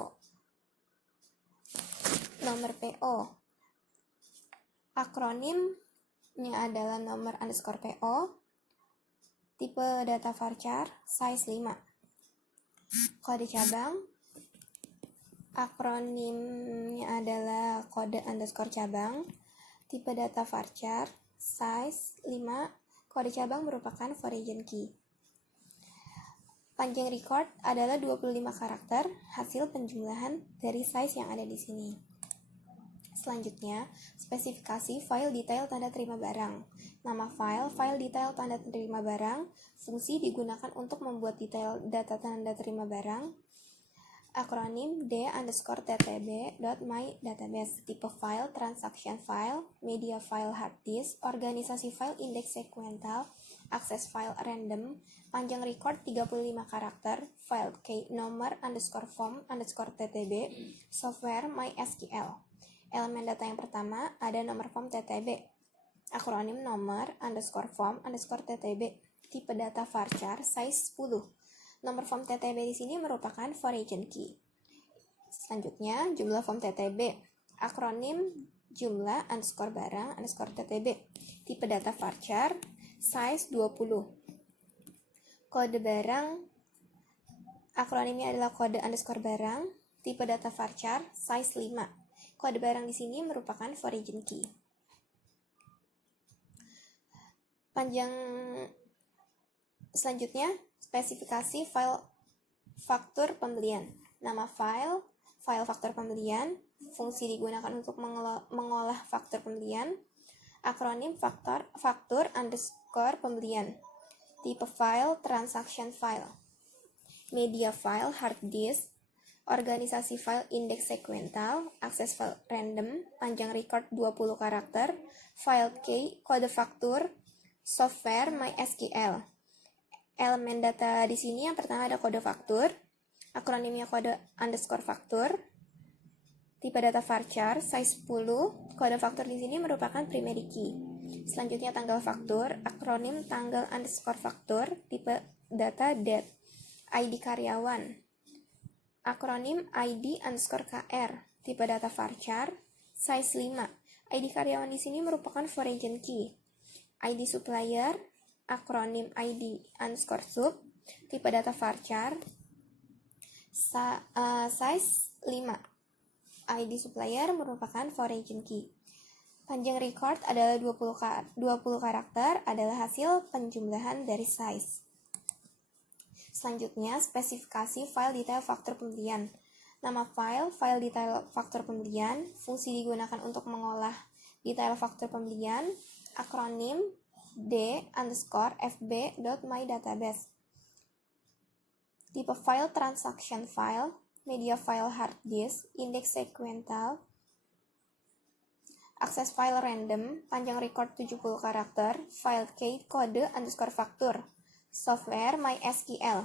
akronimnya adalah nomor _PO, tipe data varchar, size 5. Kode cabang, Akronimnya adalah kode underscore cabang, tipe data varchar, size 5, kode cabang merupakan foreign key. Panjang record adalah 25 karakter, hasil penjumlahan dari size yang ada di sini. Selanjutnya, spesifikasi file detail tanda terima barang. Nama file detail tanda terima barang, fungsi digunakan untuk membuat detail data tanda terima barang. Akronim d_ttb.mydatabase, tipe file transaction file, media file hard disk, organisasi file indeks sekuensial, akses file random, panjang record 35 karakter, file key nomor _form _ttb, software MySQL. Elemen data yang pertama ada nomor form ttb, akronim nomor _form _ttb, tipe data varchar, size 10. Nomor form TTB di sini merupakan foreign key. Selanjutnya, jumlah form TTB. Akronim jumlah _barang _TTB. Tipe data varchar, size 20. Kode barang, akronimnya adalah kode _barang. Tipe data varchar, size 5. Kode barang di sini merupakan foreign key. Panjang selanjutnya, spesifikasi file faktur pembelian. Nama file faktur pembelian, fungsi digunakan untuk mengolah faktur pembelian, akronim faktur _ pembelian, tipe file transaction file, media file hard disk, organisasi file indeks sekuensial, akses file random, panjang record 20 karakter, file key, kode faktur, software MySQL. Elemen data di sini yang pertama ada kode faktur, akronimnya kode _faktur, tipe data varchar, size 10, kode faktur di sini merupakan primary key. Selanjutnya tanggal faktur, akronim tanggal _faktur, tipe data date, ID karyawan, akronim ID _kr, tipe data varchar, size 5. ID karyawan di sini merupakan foreign key. ID supplier, akronim ID _sub, tipe data varchar, size 5. ID supplier merupakan foreign key. Panjang record adalah 20 karakter, adalah hasil penjumlahan dari size. Selanjutnya, spesifikasi file detail faktur pembelian. Nama file detail faktur pembelian, fungsi digunakan untuk mengolah detail faktur pembelian, akronim d_fb.mydatabase, tipe file transaction file, media file hard disk, indeks sekuensial, akses file random, panjang record 70 karakter, file key, kode _faktur, software MySQL.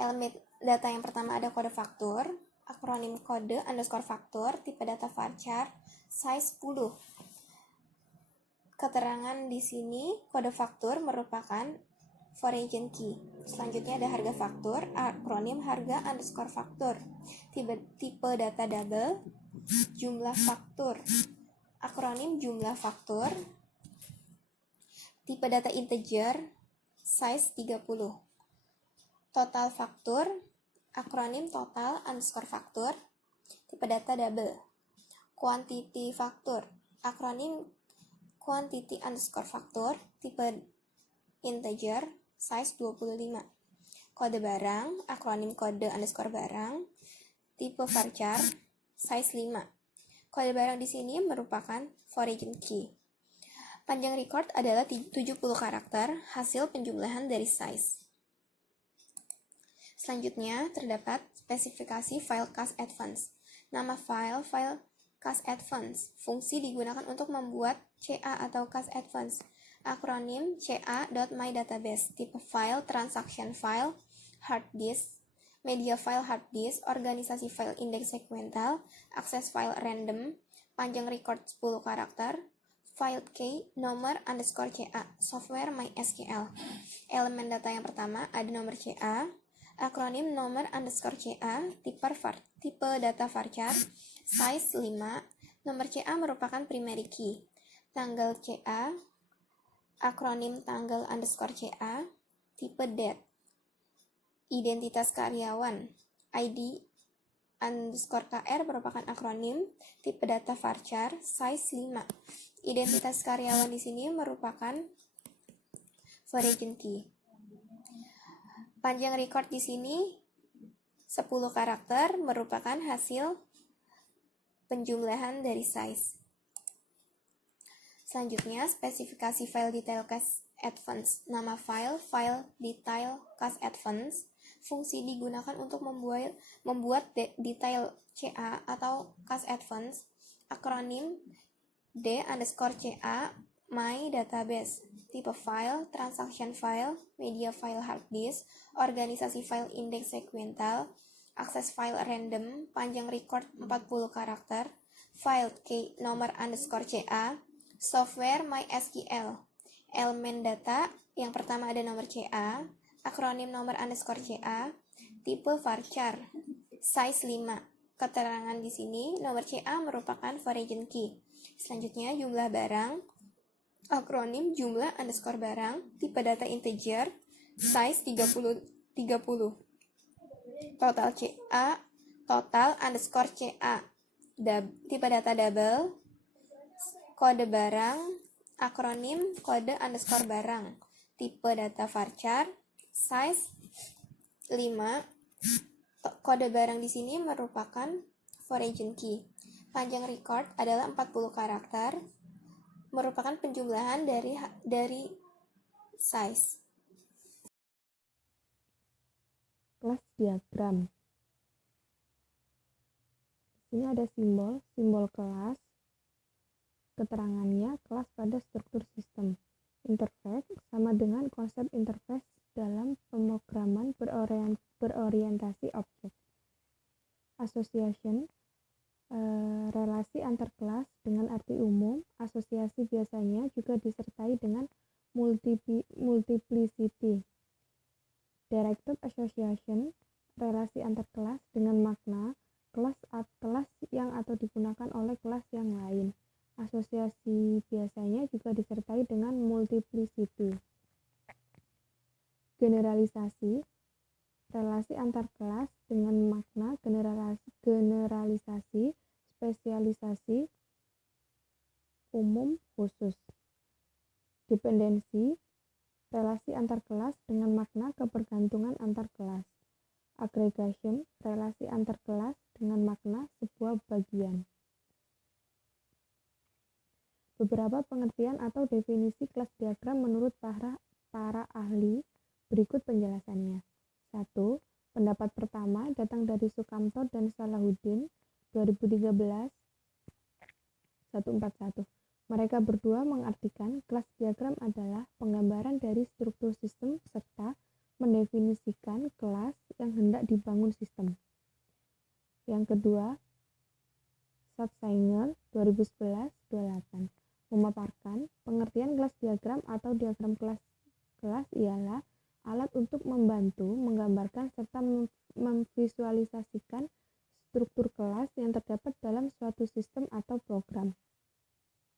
Elemen data yang pertama ada kode faktur, akronim kode _faktur, tipe data varchar, size 10. Keterangan di sini, kode faktur merupakan foreign key. Selanjutnya ada harga faktur, akronim harga _faktur, tipe data double, jumlah faktur, akronim jumlah faktur, tipe data integer, size 30. Total faktur, akronim total _faktur, tipe data double. Quantity faktur, akronim quantity _faktur, tipe integer, size 25. Kode barang, akronim kode _barang, tipe varchar, size 5. Kode barang di sini merupakan foreign key. Panjang record adalah 70 karakter, hasil penjumlahan dari size. Selanjutnya, terdapat spesifikasi file cache advance. Nama file cache advance, fungsi digunakan untuk membuat CA atau cache advance, akronim ca.mydatabase, tipe file transaction file, hard disk, media file hard disk, organisasi file indeks sekuensial, akses file random, panjang record 10 karakter, file key, nomor _ca, software MySQL. Elemen data yang pertama ada nomor CA, akronim nomor _ca, tipe data varchar, size 5. Nomor CA merupakan primary key. Tanggal CA, akronim tanggal _ca, tipe date. Identitas karyawan, ID _KR merupakan akronim tipe data varchar size 5. Identitas karyawan di sini merupakan foreign key. Panjang record di sini 10 karakter merupakan hasil penjumlahan dari size. Selanjutnya, spesifikasi file detail cache advance. Nama file detail cache advance. Fungsi digunakan untuk membuat detail CA atau cache advance. Akronim D_CA my database. Tipe file, transaction file, media file hard disk, organisasi file index segmental, akses file random, panjang record 40 karakter, file key nomor _CA, software MySQL, elemen data, yang pertama ada nomor CA, akronim nomor _CA, tipe varchar, size 5. Keterangan di sini, nomor CA merupakan foreign key. Selanjutnya, jumlah barang, akronim jumlah _barang, tipe data integer, size 30. Total CA, total _CA, tipe data double, kode barang, akronim kode _barang, tipe data varchar, size 5. Kode barang di sini merupakan foreign key. Panjang record adalah 40 karakter, merupakan penjumlahan dari size. Kelas diagram. Di sini ada simbol kelas. Keterangannya, kelas pada struktur sistem. Interface sama dengan konsep interface dalam pemrograman berorientasi objek. Association, relasi antar kelas dengan arti umum. Asosiasi biasanya juga disertai dengan multiplicity. Directed association, relasi antar kelas dengan makna kelas yang atau digunakan oleh kelas yang lain. Asosiasi biasanya juga disertai dengan multiplicity. Generalisasi, relasi antar kelas dengan makna generalisasi, spesialisasi, umum, khusus. Dependensi, relasi antar kelas dengan makna kebergantungan antar kelas. Aggregation, relasi antar kelas dengan makna sebuah bagian. Beberapa pengertian atau definisi kelas diagram menurut para ahli, berikut penjelasannya. 1. Pendapat pertama datang dari Sukamto dan Salahuddin, 2013, 141. Mereka berdua mengartikan kelas diagram adalah penggambaran dari struktur sistem serta mendefinisikan kelas yang hendak dibangun sistem. Yang kedua, Schatzheimer, 2011, 28, memaparkan pengertian kelas diagram atau diagram kelas ialah alat untuk membantu menggambarkan serta memvisualisasikan struktur kelas yang terdapat dalam suatu sistem atau program.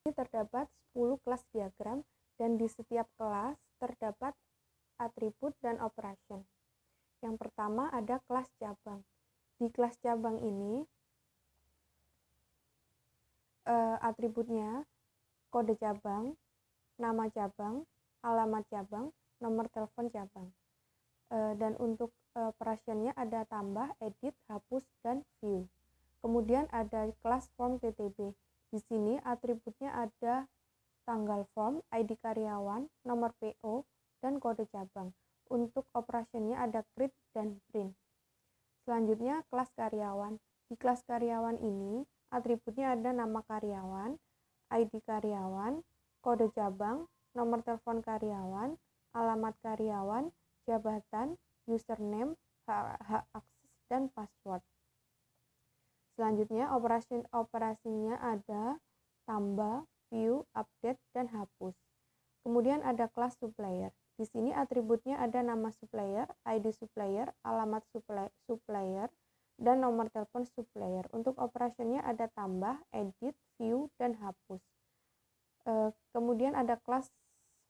Ini terdapat 10 kelas diagram dan di setiap kelas terdapat atribut dan operation. Yang pertama ada kelas cabang. Di kelas cabang ini atributnya kode cabang, nama cabang, alamat cabang, nomor telepon cabang. Dan untuk operationnya ada tambah, edit, hapus, dan view. Kemudian ada kelas form TTB. Di sini atributnya ada tanggal form, ID karyawan, nomor PO, dan kode cabang. Untuk operationnya ada create dan print. Selanjutnya kelas karyawan. Di kelas karyawan ini atributnya ada nama karyawan, ID karyawan, kode cabang, nomor telepon karyawan, alamat karyawan, jabatan, username, hak akses, dan password. Selanjutnya operasinya ada tambah, view, update, dan hapus. Kemudian ada kelas supplier. Di sini atributnya ada nama supplier, ID supplier, alamat supplier, dan nomor telepon supplier. Untuk operationnya ada tambah, edit, view, dan hapus. Kemudian ada kelas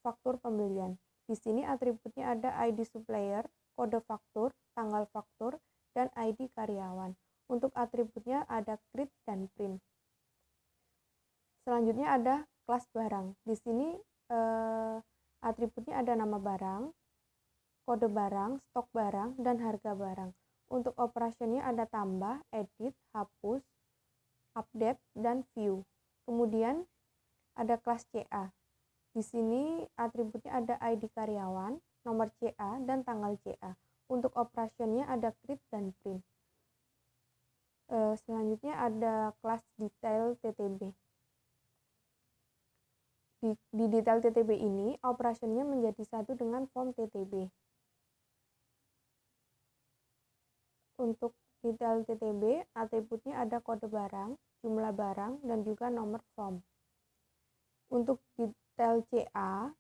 faktur pembelian. Di sini atributnya ada ID supplier, kode faktur, tanggal faktur, dan ID karyawan. Untuk atributnya ada create dan print. Selanjutnya ada kelas barang. Di sini atributnya ada nama barang, kode barang, stok barang, dan harga barang. Untuk operationnya ada tambah, edit, hapus, update, dan view. Kemudian ada kelas CA. Di sini atributnya ada ID karyawan, nomor CA, dan tanggal CA. Untuk operationnya ada create dan print. Selanjutnya ada kelas detail TTB. Di detail TTB ini, operationnya menjadi satu dengan form TTB. Untuk detail TTB, atributnya ada kode barang, jumlah barang, dan juga nomor form. Untuk detail CA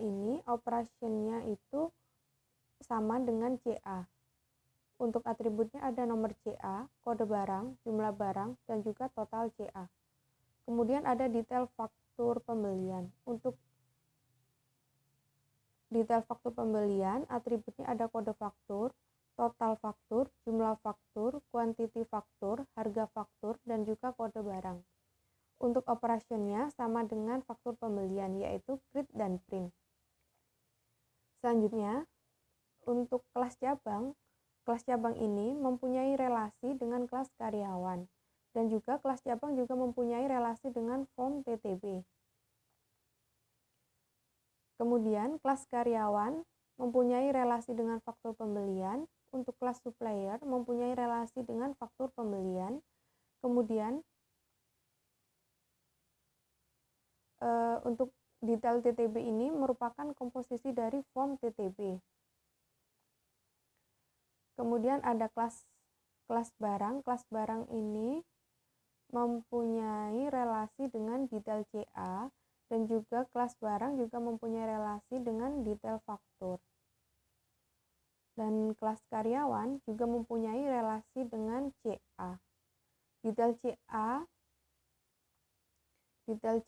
ini operationnya itu sama dengan CA. Untuk atributnya ada nomor CA, kode barang, jumlah barang, dan juga total CA. Kemudian ada detail faktur pembelian. Untuk detail faktur pembelian, atributnya ada kode faktur, total faktur, jumlah faktur, quantity faktur, harga faktur, dan juga kode barang. Untuk operationnya sama dengan faktur pembelian, yaitu create dan print. Selanjutnya, untuk kelas cabang ini mempunyai relasi dengan kelas karyawan, dan juga kelas cabang juga mempunyai relasi dengan form TTB. Kemudian kelas karyawan mempunyai relasi dengan faktur pembelian. Untuk kelas supplier mempunyai relasi dengan faktur pembelian. Kemudian untuk detail TTB ini merupakan komposisi dari form TTB. Kemudian ada kelas barang. Kelas barang ini mempunyai relasi dengan detail CA, dan juga kelas barang juga mempunyai relasi dengan detail faktur. Dan kelas karyawan juga mempunyai relasi dengan CA. Detail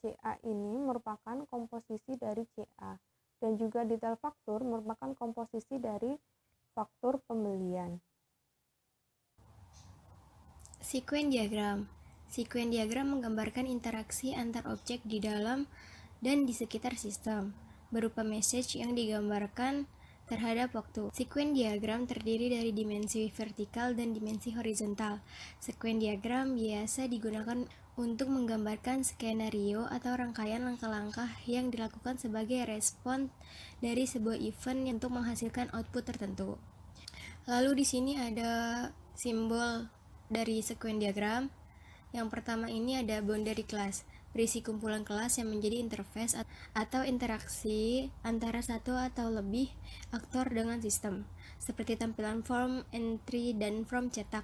CA ini merupakan komposisi dari CA, dan juga detail faktur merupakan komposisi dari faktur pembelian. Sequence diagram. Sequence diagram menggambarkan interaksi antar objek di dalam dan di sekitar sistem, berupa message yang digambarkan terhadap waktu. Sequence diagram terdiri dari dimensi vertikal dan dimensi horizontal. Sequence diagram biasa digunakan untuk menggambarkan skenario atau rangkaian langkah-langkah yang dilakukan sebagai respon dari sebuah event untuk menghasilkan output tertentu. Lalu di sini ada simbol dari sequence diagram. Yang pertama ini ada boundary class, berisi kumpulan kelas yang menjadi interface atau interaksi antara satu atau lebih aktor dengan sistem, seperti tampilan form entry dan form cetak.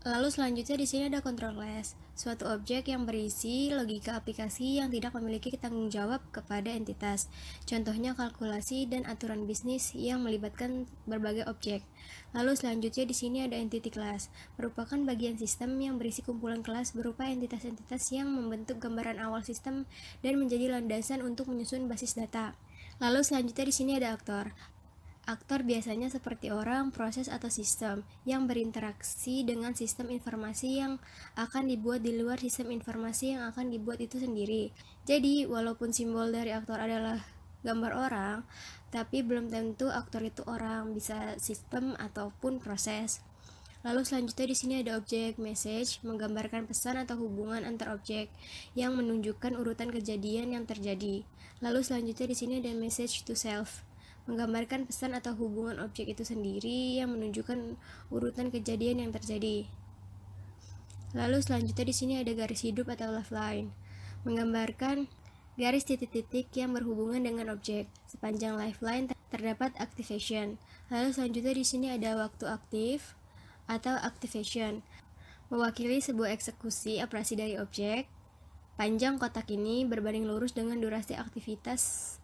Lalu selanjutnya di sini ada control class, suatu objek yang berisi logika aplikasi yang tidak memiliki tanggung jawab kepada entitas. Contohnya kalkulasi dan aturan bisnis yang melibatkan berbagai objek. Lalu selanjutnya di sini ada entity class, merupakan bagian sistem yang berisi kumpulan kelas berupa entitas-entitas yang membentuk gambaran awal sistem dan menjadi landasan untuk menyusun basis data. Lalu selanjutnya di sini ada aktor. Aktor biasanya seperti orang, proses, atau sistem yang berinteraksi dengan sistem informasi yang akan dibuat di luar sistem informasi yang akan dibuat itu sendiri. Jadi, walaupun simbol dari aktor adalah gambar orang, tapi belum tentu aktor itu orang, bisa sistem ataupun proses. Lalu selanjutnya di sini ada objek message, menggambarkan pesan atau hubungan antar objek yang menunjukkan urutan kejadian yang terjadi. Lalu selanjutnya di sini ada message to self, menggambarkan pesan atau hubungan objek itu sendiri yang menunjukkan urutan kejadian yang terjadi. Lalu selanjutnya di sini ada garis hidup atau lifeline, menggambarkan garis titik-titik yang berhubungan dengan objek. Sepanjang lifeline terdapat activation. Lalu selanjutnya di sini ada waktu aktif atau activation, mewakili sebuah eksekusi operasi dari objek. Panjang kotak ini berbanding lurus dengan durasi aktivitas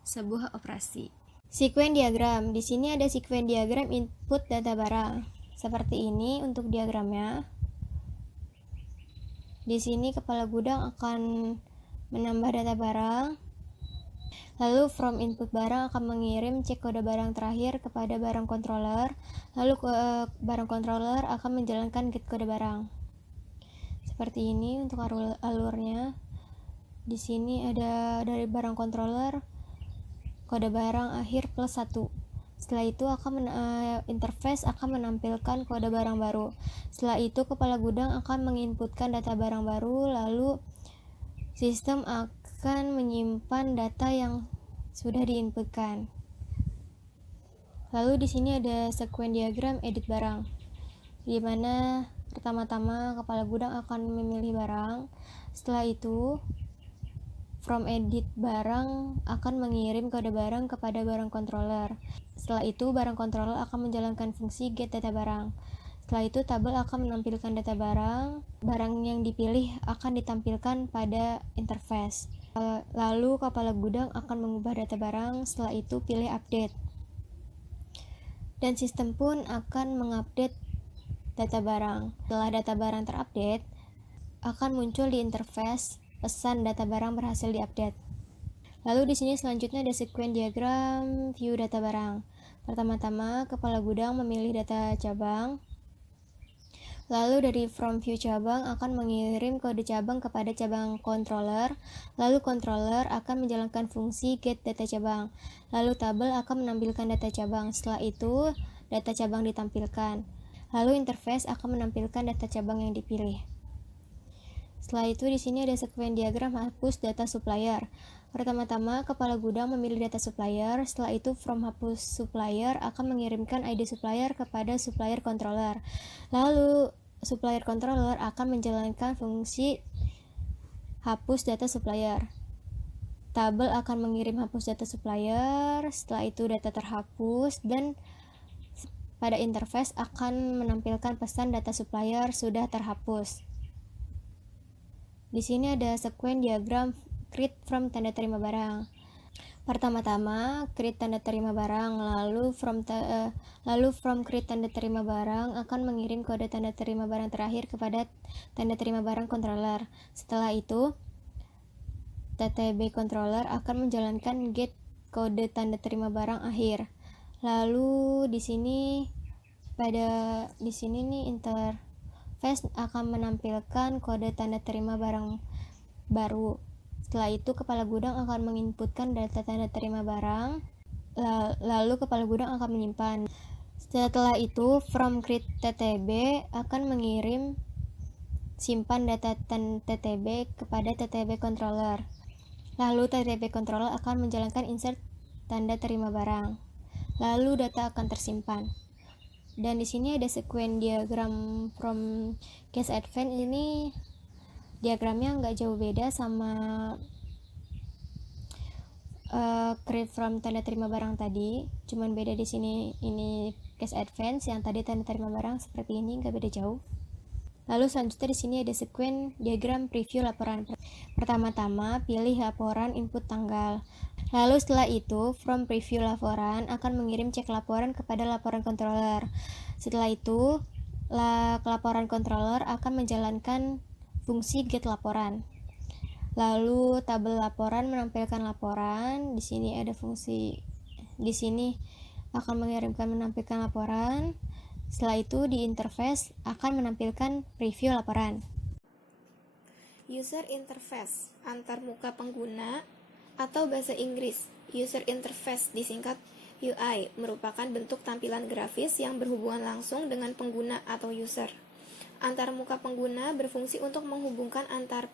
sebuah operasi. Sequence diagram. Di sini ada sequence diagram input data barang. Seperti ini untuk diagramnya. Di sini kepala gudang akan menambah data barang. Lalu from input barang akan mengirim cek kode barang terakhir kepada barang controller. Lalu barang controller akan menjalankan get kode barang. Seperti ini untuk alurnya. Di sini ada dari barang controller kode barang akhir plus 1. Setelah itu interface akan menampilkan kode barang baru. Setelah itu kepala gudang akan menginputkan data barang baru, lalu sistem akan menyimpan data yang sudah diinputkan. Lalu di sini ada sequence diagram edit barang, di mana pertama-tama kepala gudang akan memilih barang. Setelah itu from edit barang akan mengirim kode barang kepada barang controller. Setelah itu barang controller akan menjalankan fungsi get data barang. Setelah itu tabel akan menampilkan data barang. Barang yang dipilih akan ditampilkan pada interface. Lalu kepala gudang akan mengubah data barang. Setelah itu pilih update. Dan sistem pun akan mengupdate data barang. Setelah data barang terupdate, akan muncul di interface pesan data barang berhasil diupdate. Lalu di sini selanjutnya ada sequence diagram view data barang. Pertama-tama kepala gudang memilih data cabang. Lalu dari from view cabang akan mengirim kode cabang kepada cabang controller. Lalu controller akan menjalankan fungsi get data cabang. Lalu tabel akan menampilkan data cabang. Setelah itu data cabang ditampilkan. Lalu interface akan menampilkan data cabang yang dipilih. Setelah itu di sini ada sequence diagram hapus data supplier. Pertama-tama kepala gudang memilih data supplier. Setelah itu from hapus supplier akan mengirimkan ID supplier kepada supplier controller. Lalu supplier controller akan menjalankan fungsi hapus data supplier. Tabel akan mengirim hapus data supplier. Setelah itu data terhapus dan pada interface akan menampilkan pesan data supplier sudah terhapus. Di sini ada sequence diagram create from tanda terima barang. Pertama-tama create tanda terima barang, lalu from create tanda terima barang akan mengirim kode tanda terima barang terakhir kepada tanda terima barang controller. Setelah itu TTB controller akan menjalankan get kode tanda terima barang akhir. Lalu di sini nih interface akan menampilkan kode tanda terima barang baru. Setelah itu kepala gudang akan menginputkan data tanda terima barang, lalu kepala gudang akan menyimpan. Setelah itu from create TTB akan mengirim simpan data TTB kepada TTB controller. Lalu TTB controller akan menjalankan insert tanda terima barang. Lalu data akan tersimpan. Dan di sini ada sequence diagram from case advance. Ini diagramnya nggak jauh beda sama create from tanda terima barang tadi, cuman beda di sini ini case advance, yang tadi tanda terima barang seperti ini, nggak beda jauh. Lalu selanjutnya di sini ada sequence diagram preview laporan. Pertama-tama pilih laporan input tanggal. Lalu setelah itu from preview laporan akan mengirim cek laporan kepada laporan controller. Setelah itu laporan controller akan menjalankan fungsi get laporan. Lalu tabel laporan menampilkan laporan. Di sini ada fungsi, di sini akan menampilkan laporan. Setelah itu di interface akan menampilkan preview laporan. User interface, antarmuka pengguna atau bahasa Inggris user interface disingkat UI, merupakan bentuk tampilan grafis yang berhubungan langsung dengan pengguna atau user. Antarmuka pengguna berfungsi untuk menghubungkan antara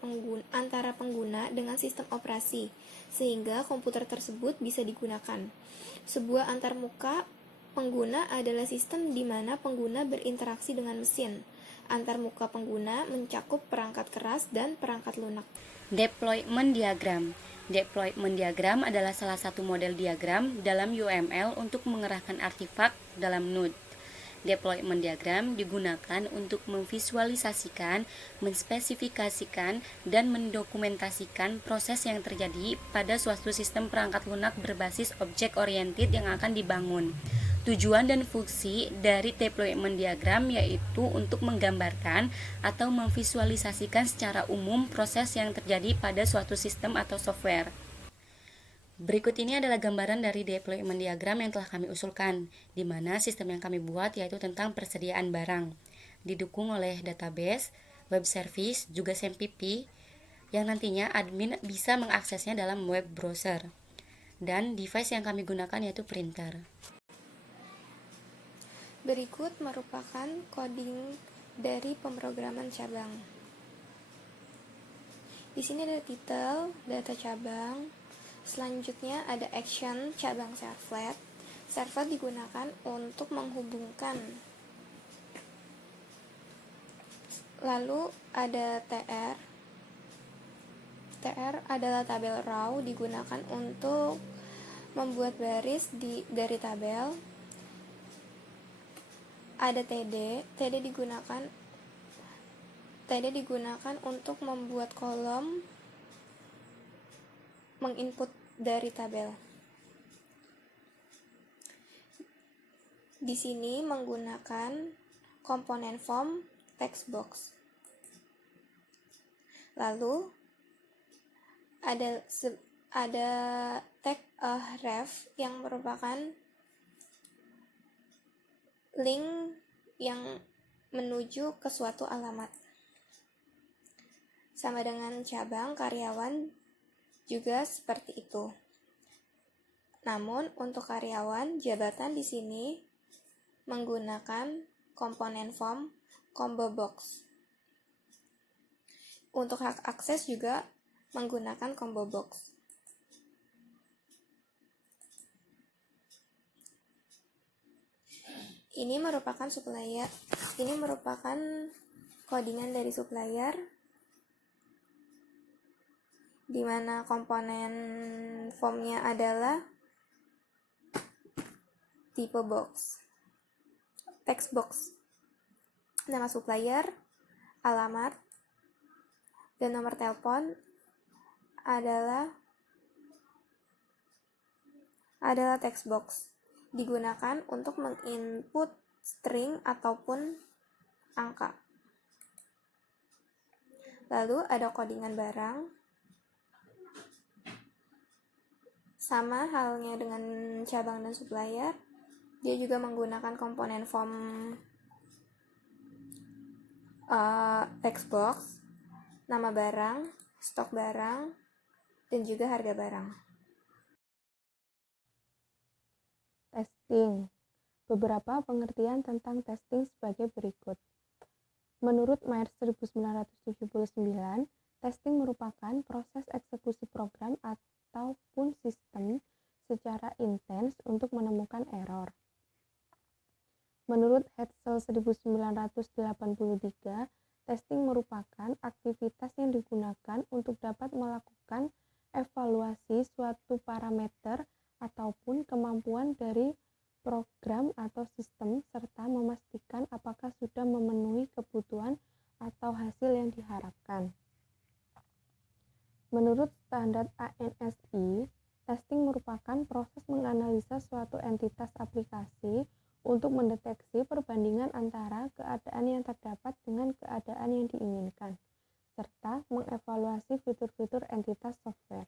pengguna dengan sistem operasi, sehingga komputer tersebut bisa digunakan. Sebuah antarmuka pengguna adalah sistem di mana pengguna berinteraksi dengan mesin. Antarmuka pengguna mencakup perangkat keras dan perangkat lunak. Deployment diagram. Deployment diagram adalah salah satu model diagram dalam UML untuk mengerahkan artefak dalam node. Deployment diagram digunakan untuk memvisualisasikan, menspesifikasikan, dan mendokumentasikan proses yang terjadi pada suatu sistem perangkat lunak berbasis object-oriented yang akan dibangun. Tujuan dan fungsi dari deployment diagram yaitu untuk menggambarkan atau memvisualisasikan secara umum proses yang terjadi pada suatu sistem atau software. Berikut ini adalah gambaran dari deployment diagram yang telah kami usulkan, di mana sistem yang kami buat yaitu tentang persediaan barang, didukung oleh database, web service, juga SAMPP, yang nantinya admin bisa mengaksesnya dalam web browser. Dan device yang kami gunakan yaitu printer. Berikut merupakan coding dari pemrograman cabang. Di sini ada title, data cabang. Selanjutnya ada action cabang servlet. Servlet digunakan untuk menghubungkan. Lalu ada TR. TR adalah tabel raw, digunakan untuk membuat baris dari tabel. Ada TD digunakan untuk membuat kolom menginput dari tabel. Di sini menggunakan komponen form text box. Lalu ada tag ref yang merupakan link yang menuju ke suatu alamat. Sama dengan cabang, karyawan juga seperti itu. Namun untuk karyawan, jabatan di sini menggunakan komponen form combo box. Untuk hak akses juga menggunakan combo box. Ini merupakan codingan dari supplier, di mana komponen formnya adalah tipe box, text box, nama supplier, alamat, dan nomor telepon adalah text box. Digunakan untuk menginput string ataupun angka. Lalu ada codingan barang. Sama halnya dengan cabang dan supplier, dia juga menggunakan komponen form text box, nama barang, stok barang, dan juga harga barang. Testing. Beberapa pengertian tentang testing sebagai berikut. Menurut Myers 1979, testing merupakan proses eksekusi program ataupun sistem secara intens untuk menemukan error. Menurut Hetzel 1983, testing merupakan aktivitas yang digunakan untuk dapat melakukan evaluasi suatu parameter ataupun kemampuan dari program atau sistem serta memastikan apakah sudah memenuhi kebutuhan atau hasil yang diharapkan. Menurut standar ANSI, testing merupakan proses menganalisa suatu entitas aplikasi untuk mendeteksi perbandingan antara keadaan yang terdapat dengan keadaan yang diinginkan, serta mengevaluasi fitur-fitur entitas software.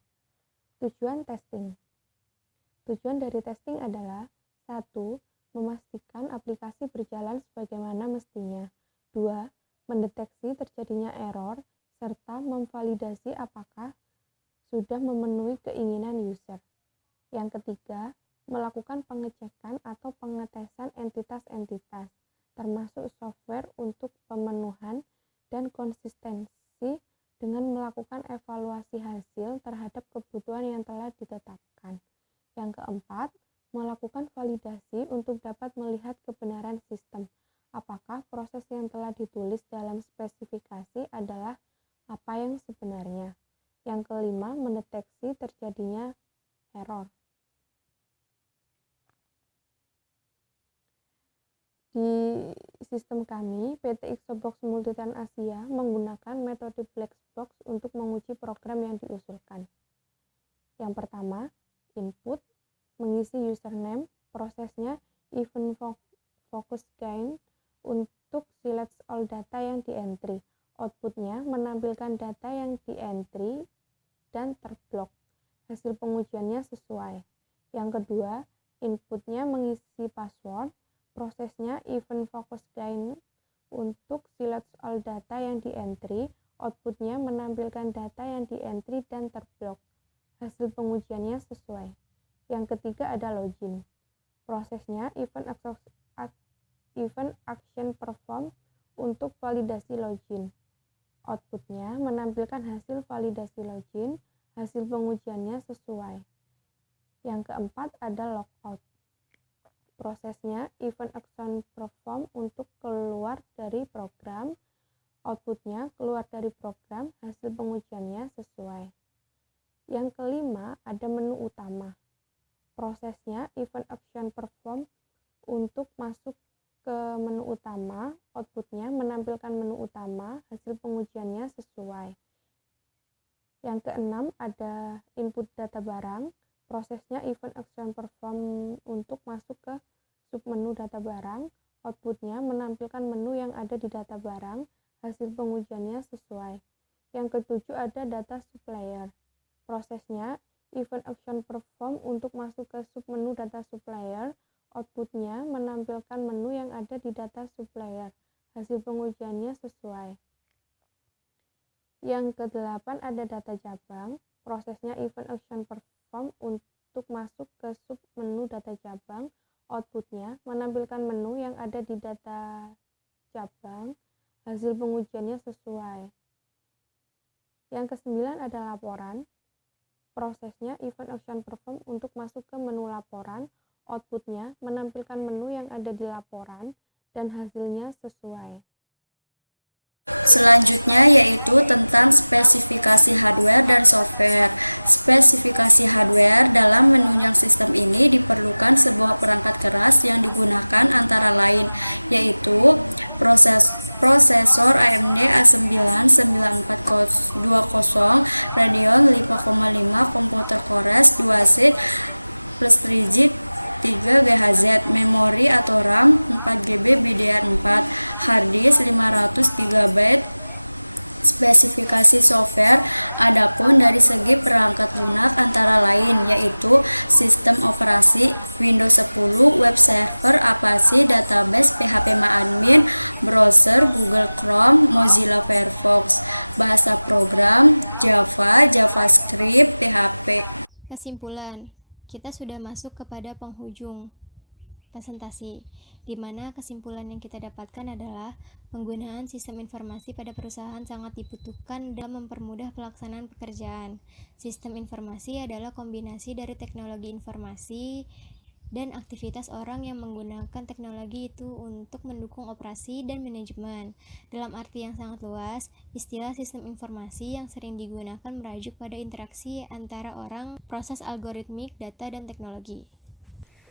Tujuan testing. Tujuan dari testing adalah 1. Memastikan aplikasi berjalan sebagaimana mestinya. 2. Mendeteksi terjadinya error, serta memvalidasi apakah sudah memenuhi keinginan user. Yang ketiga, melakukan pengecekan atau pengetesan entitas-entitas, termasuk software untuk pemenuhan dan konsistensi dengan melakukan evaluasi hasil terhadap kebutuhan yang telah ditetapkan. Yang keempat, melakukan validasi untuk dapat melihat kebenaran sistem. Apakah proses yang telah ditulis dalam spesifikasi adalah apa yang sebenarnya. Yang kelima, mendeteksi terjadinya error. Di sistem kami, PT Ixobox Multitan Asia menggunakan metode black box untuk menguji program yang diusulkan. Yang pertama, input, mengisi username, prosesnya event focus gain untuk select all data yang di-entry. Outputnya menampilkan data yang di-entry dan terblok. hasil pengujiannya sesuai. Yang kedua, inputnya mengisi password, prosesnya event focus gain untuk select all data yang di-entry, outputnya menampilkan data yang di-entry dan terblok. Hasil pengujiannya sesuai. Yang ketiga ada login. Prosesnya event action perform untuk validasi login. Outputnya menampilkan hasil validasi login, hasil pengujiannya sesuai. Yang keempat ada logout. Prosesnya event action perform untuk keluar dari program, outputnya keluar dari program, hasil pengujiannya sesuai. Yang kelima ada menu utama. Prosesnya event action perform untuk masuk ke menu utama, outputnya menampilkan menu utama, hasil pengujiannya sesuai. Yang keenam ada input data barang, prosesnya event action perform untuk masuk ke submenu data barang, outputnya menampilkan menu yang ada di data barang, hasil pengujiannya sesuai. Yang ketujuh ada data supplier, prosesnya event action perform untuk masuk ke submenu data supplier, outputnya menampilkan menu yang ada di data supplier, hasil pengujiannya sesuai. Yang kedelapan ada data cabang, prosesnya event action perform untuk masuk ke submenu data cabang, outputnya menampilkan menu yang ada di data cabang, hasil pengujiannya sesuai. Yang kesembilan ada laporan, prosesnya event action perform untuk masuk ke menu laporan, outputnya menampilkan menu yang ada di laporan dan hasilnya sesuai. Selanjutnya yaitu tentang spesifikasi hardware dan software. Spesifikasi hardware dalam menunjang sistem ini diperlukan sebuah perangkat keras yang digunakan antara lain yaitu prosesor AMD A9 9420 Radeon 5,5 komputer cores 2 plus 3 GHz, memori atau RAM 4GB BDR4, harddisk 500 GB. Spesifikasi software adapun dari segi perangkat lunak antara lain yaitu sistem operasi Windows 10, web server, Apache, database, phpMyAdmin, browser, Google Chrome, Mozilla Firefox, bahasa program, Java, JavaScript, PHP. Kesimpulan, kita sudah masuk kepada penghujung presentasi, di mana kesimpulan yang kita dapatkan adalah penggunaan sistem informasi pada perusahaan sangat dibutuhkan dalam mempermudah pelaksanaan pekerjaan. Sistem informasi adalah kombinasi dari teknologi informasi dan aktivitas orang yang menggunakan teknologi itu untuk mendukung operasi dan manajemen. Dalam arti yang sangat luas, istilah sistem informasi yang sering digunakan merujuk pada interaksi antara orang, proses algoritmik, data, dan teknologi.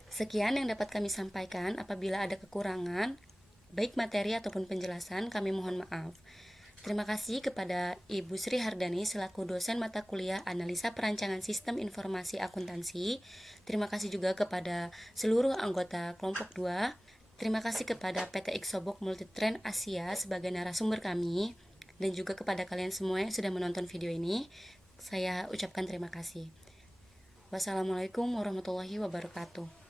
Sekian yang dapat kami sampaikan. Apabila ada kekurangan, baik materi ataupun penjelasan, kami mohon maaf. Terima kasih kepada Ibu Sri Hardani selaku dosen mata kuliah Analisa Perancangan Sistem Informasi Akuntansi. Terima kasih juga kepada seluruh anggota kelompok 2. Terima kasih kepada PT Ixobok Multitrend Asia sebagai narasumber kami. Dan juga kepada kalian semua yang sudah menonton video ini. Saya ucapkan terima kasih. Wassalamualaikum warahmatullahi wabarakatuh.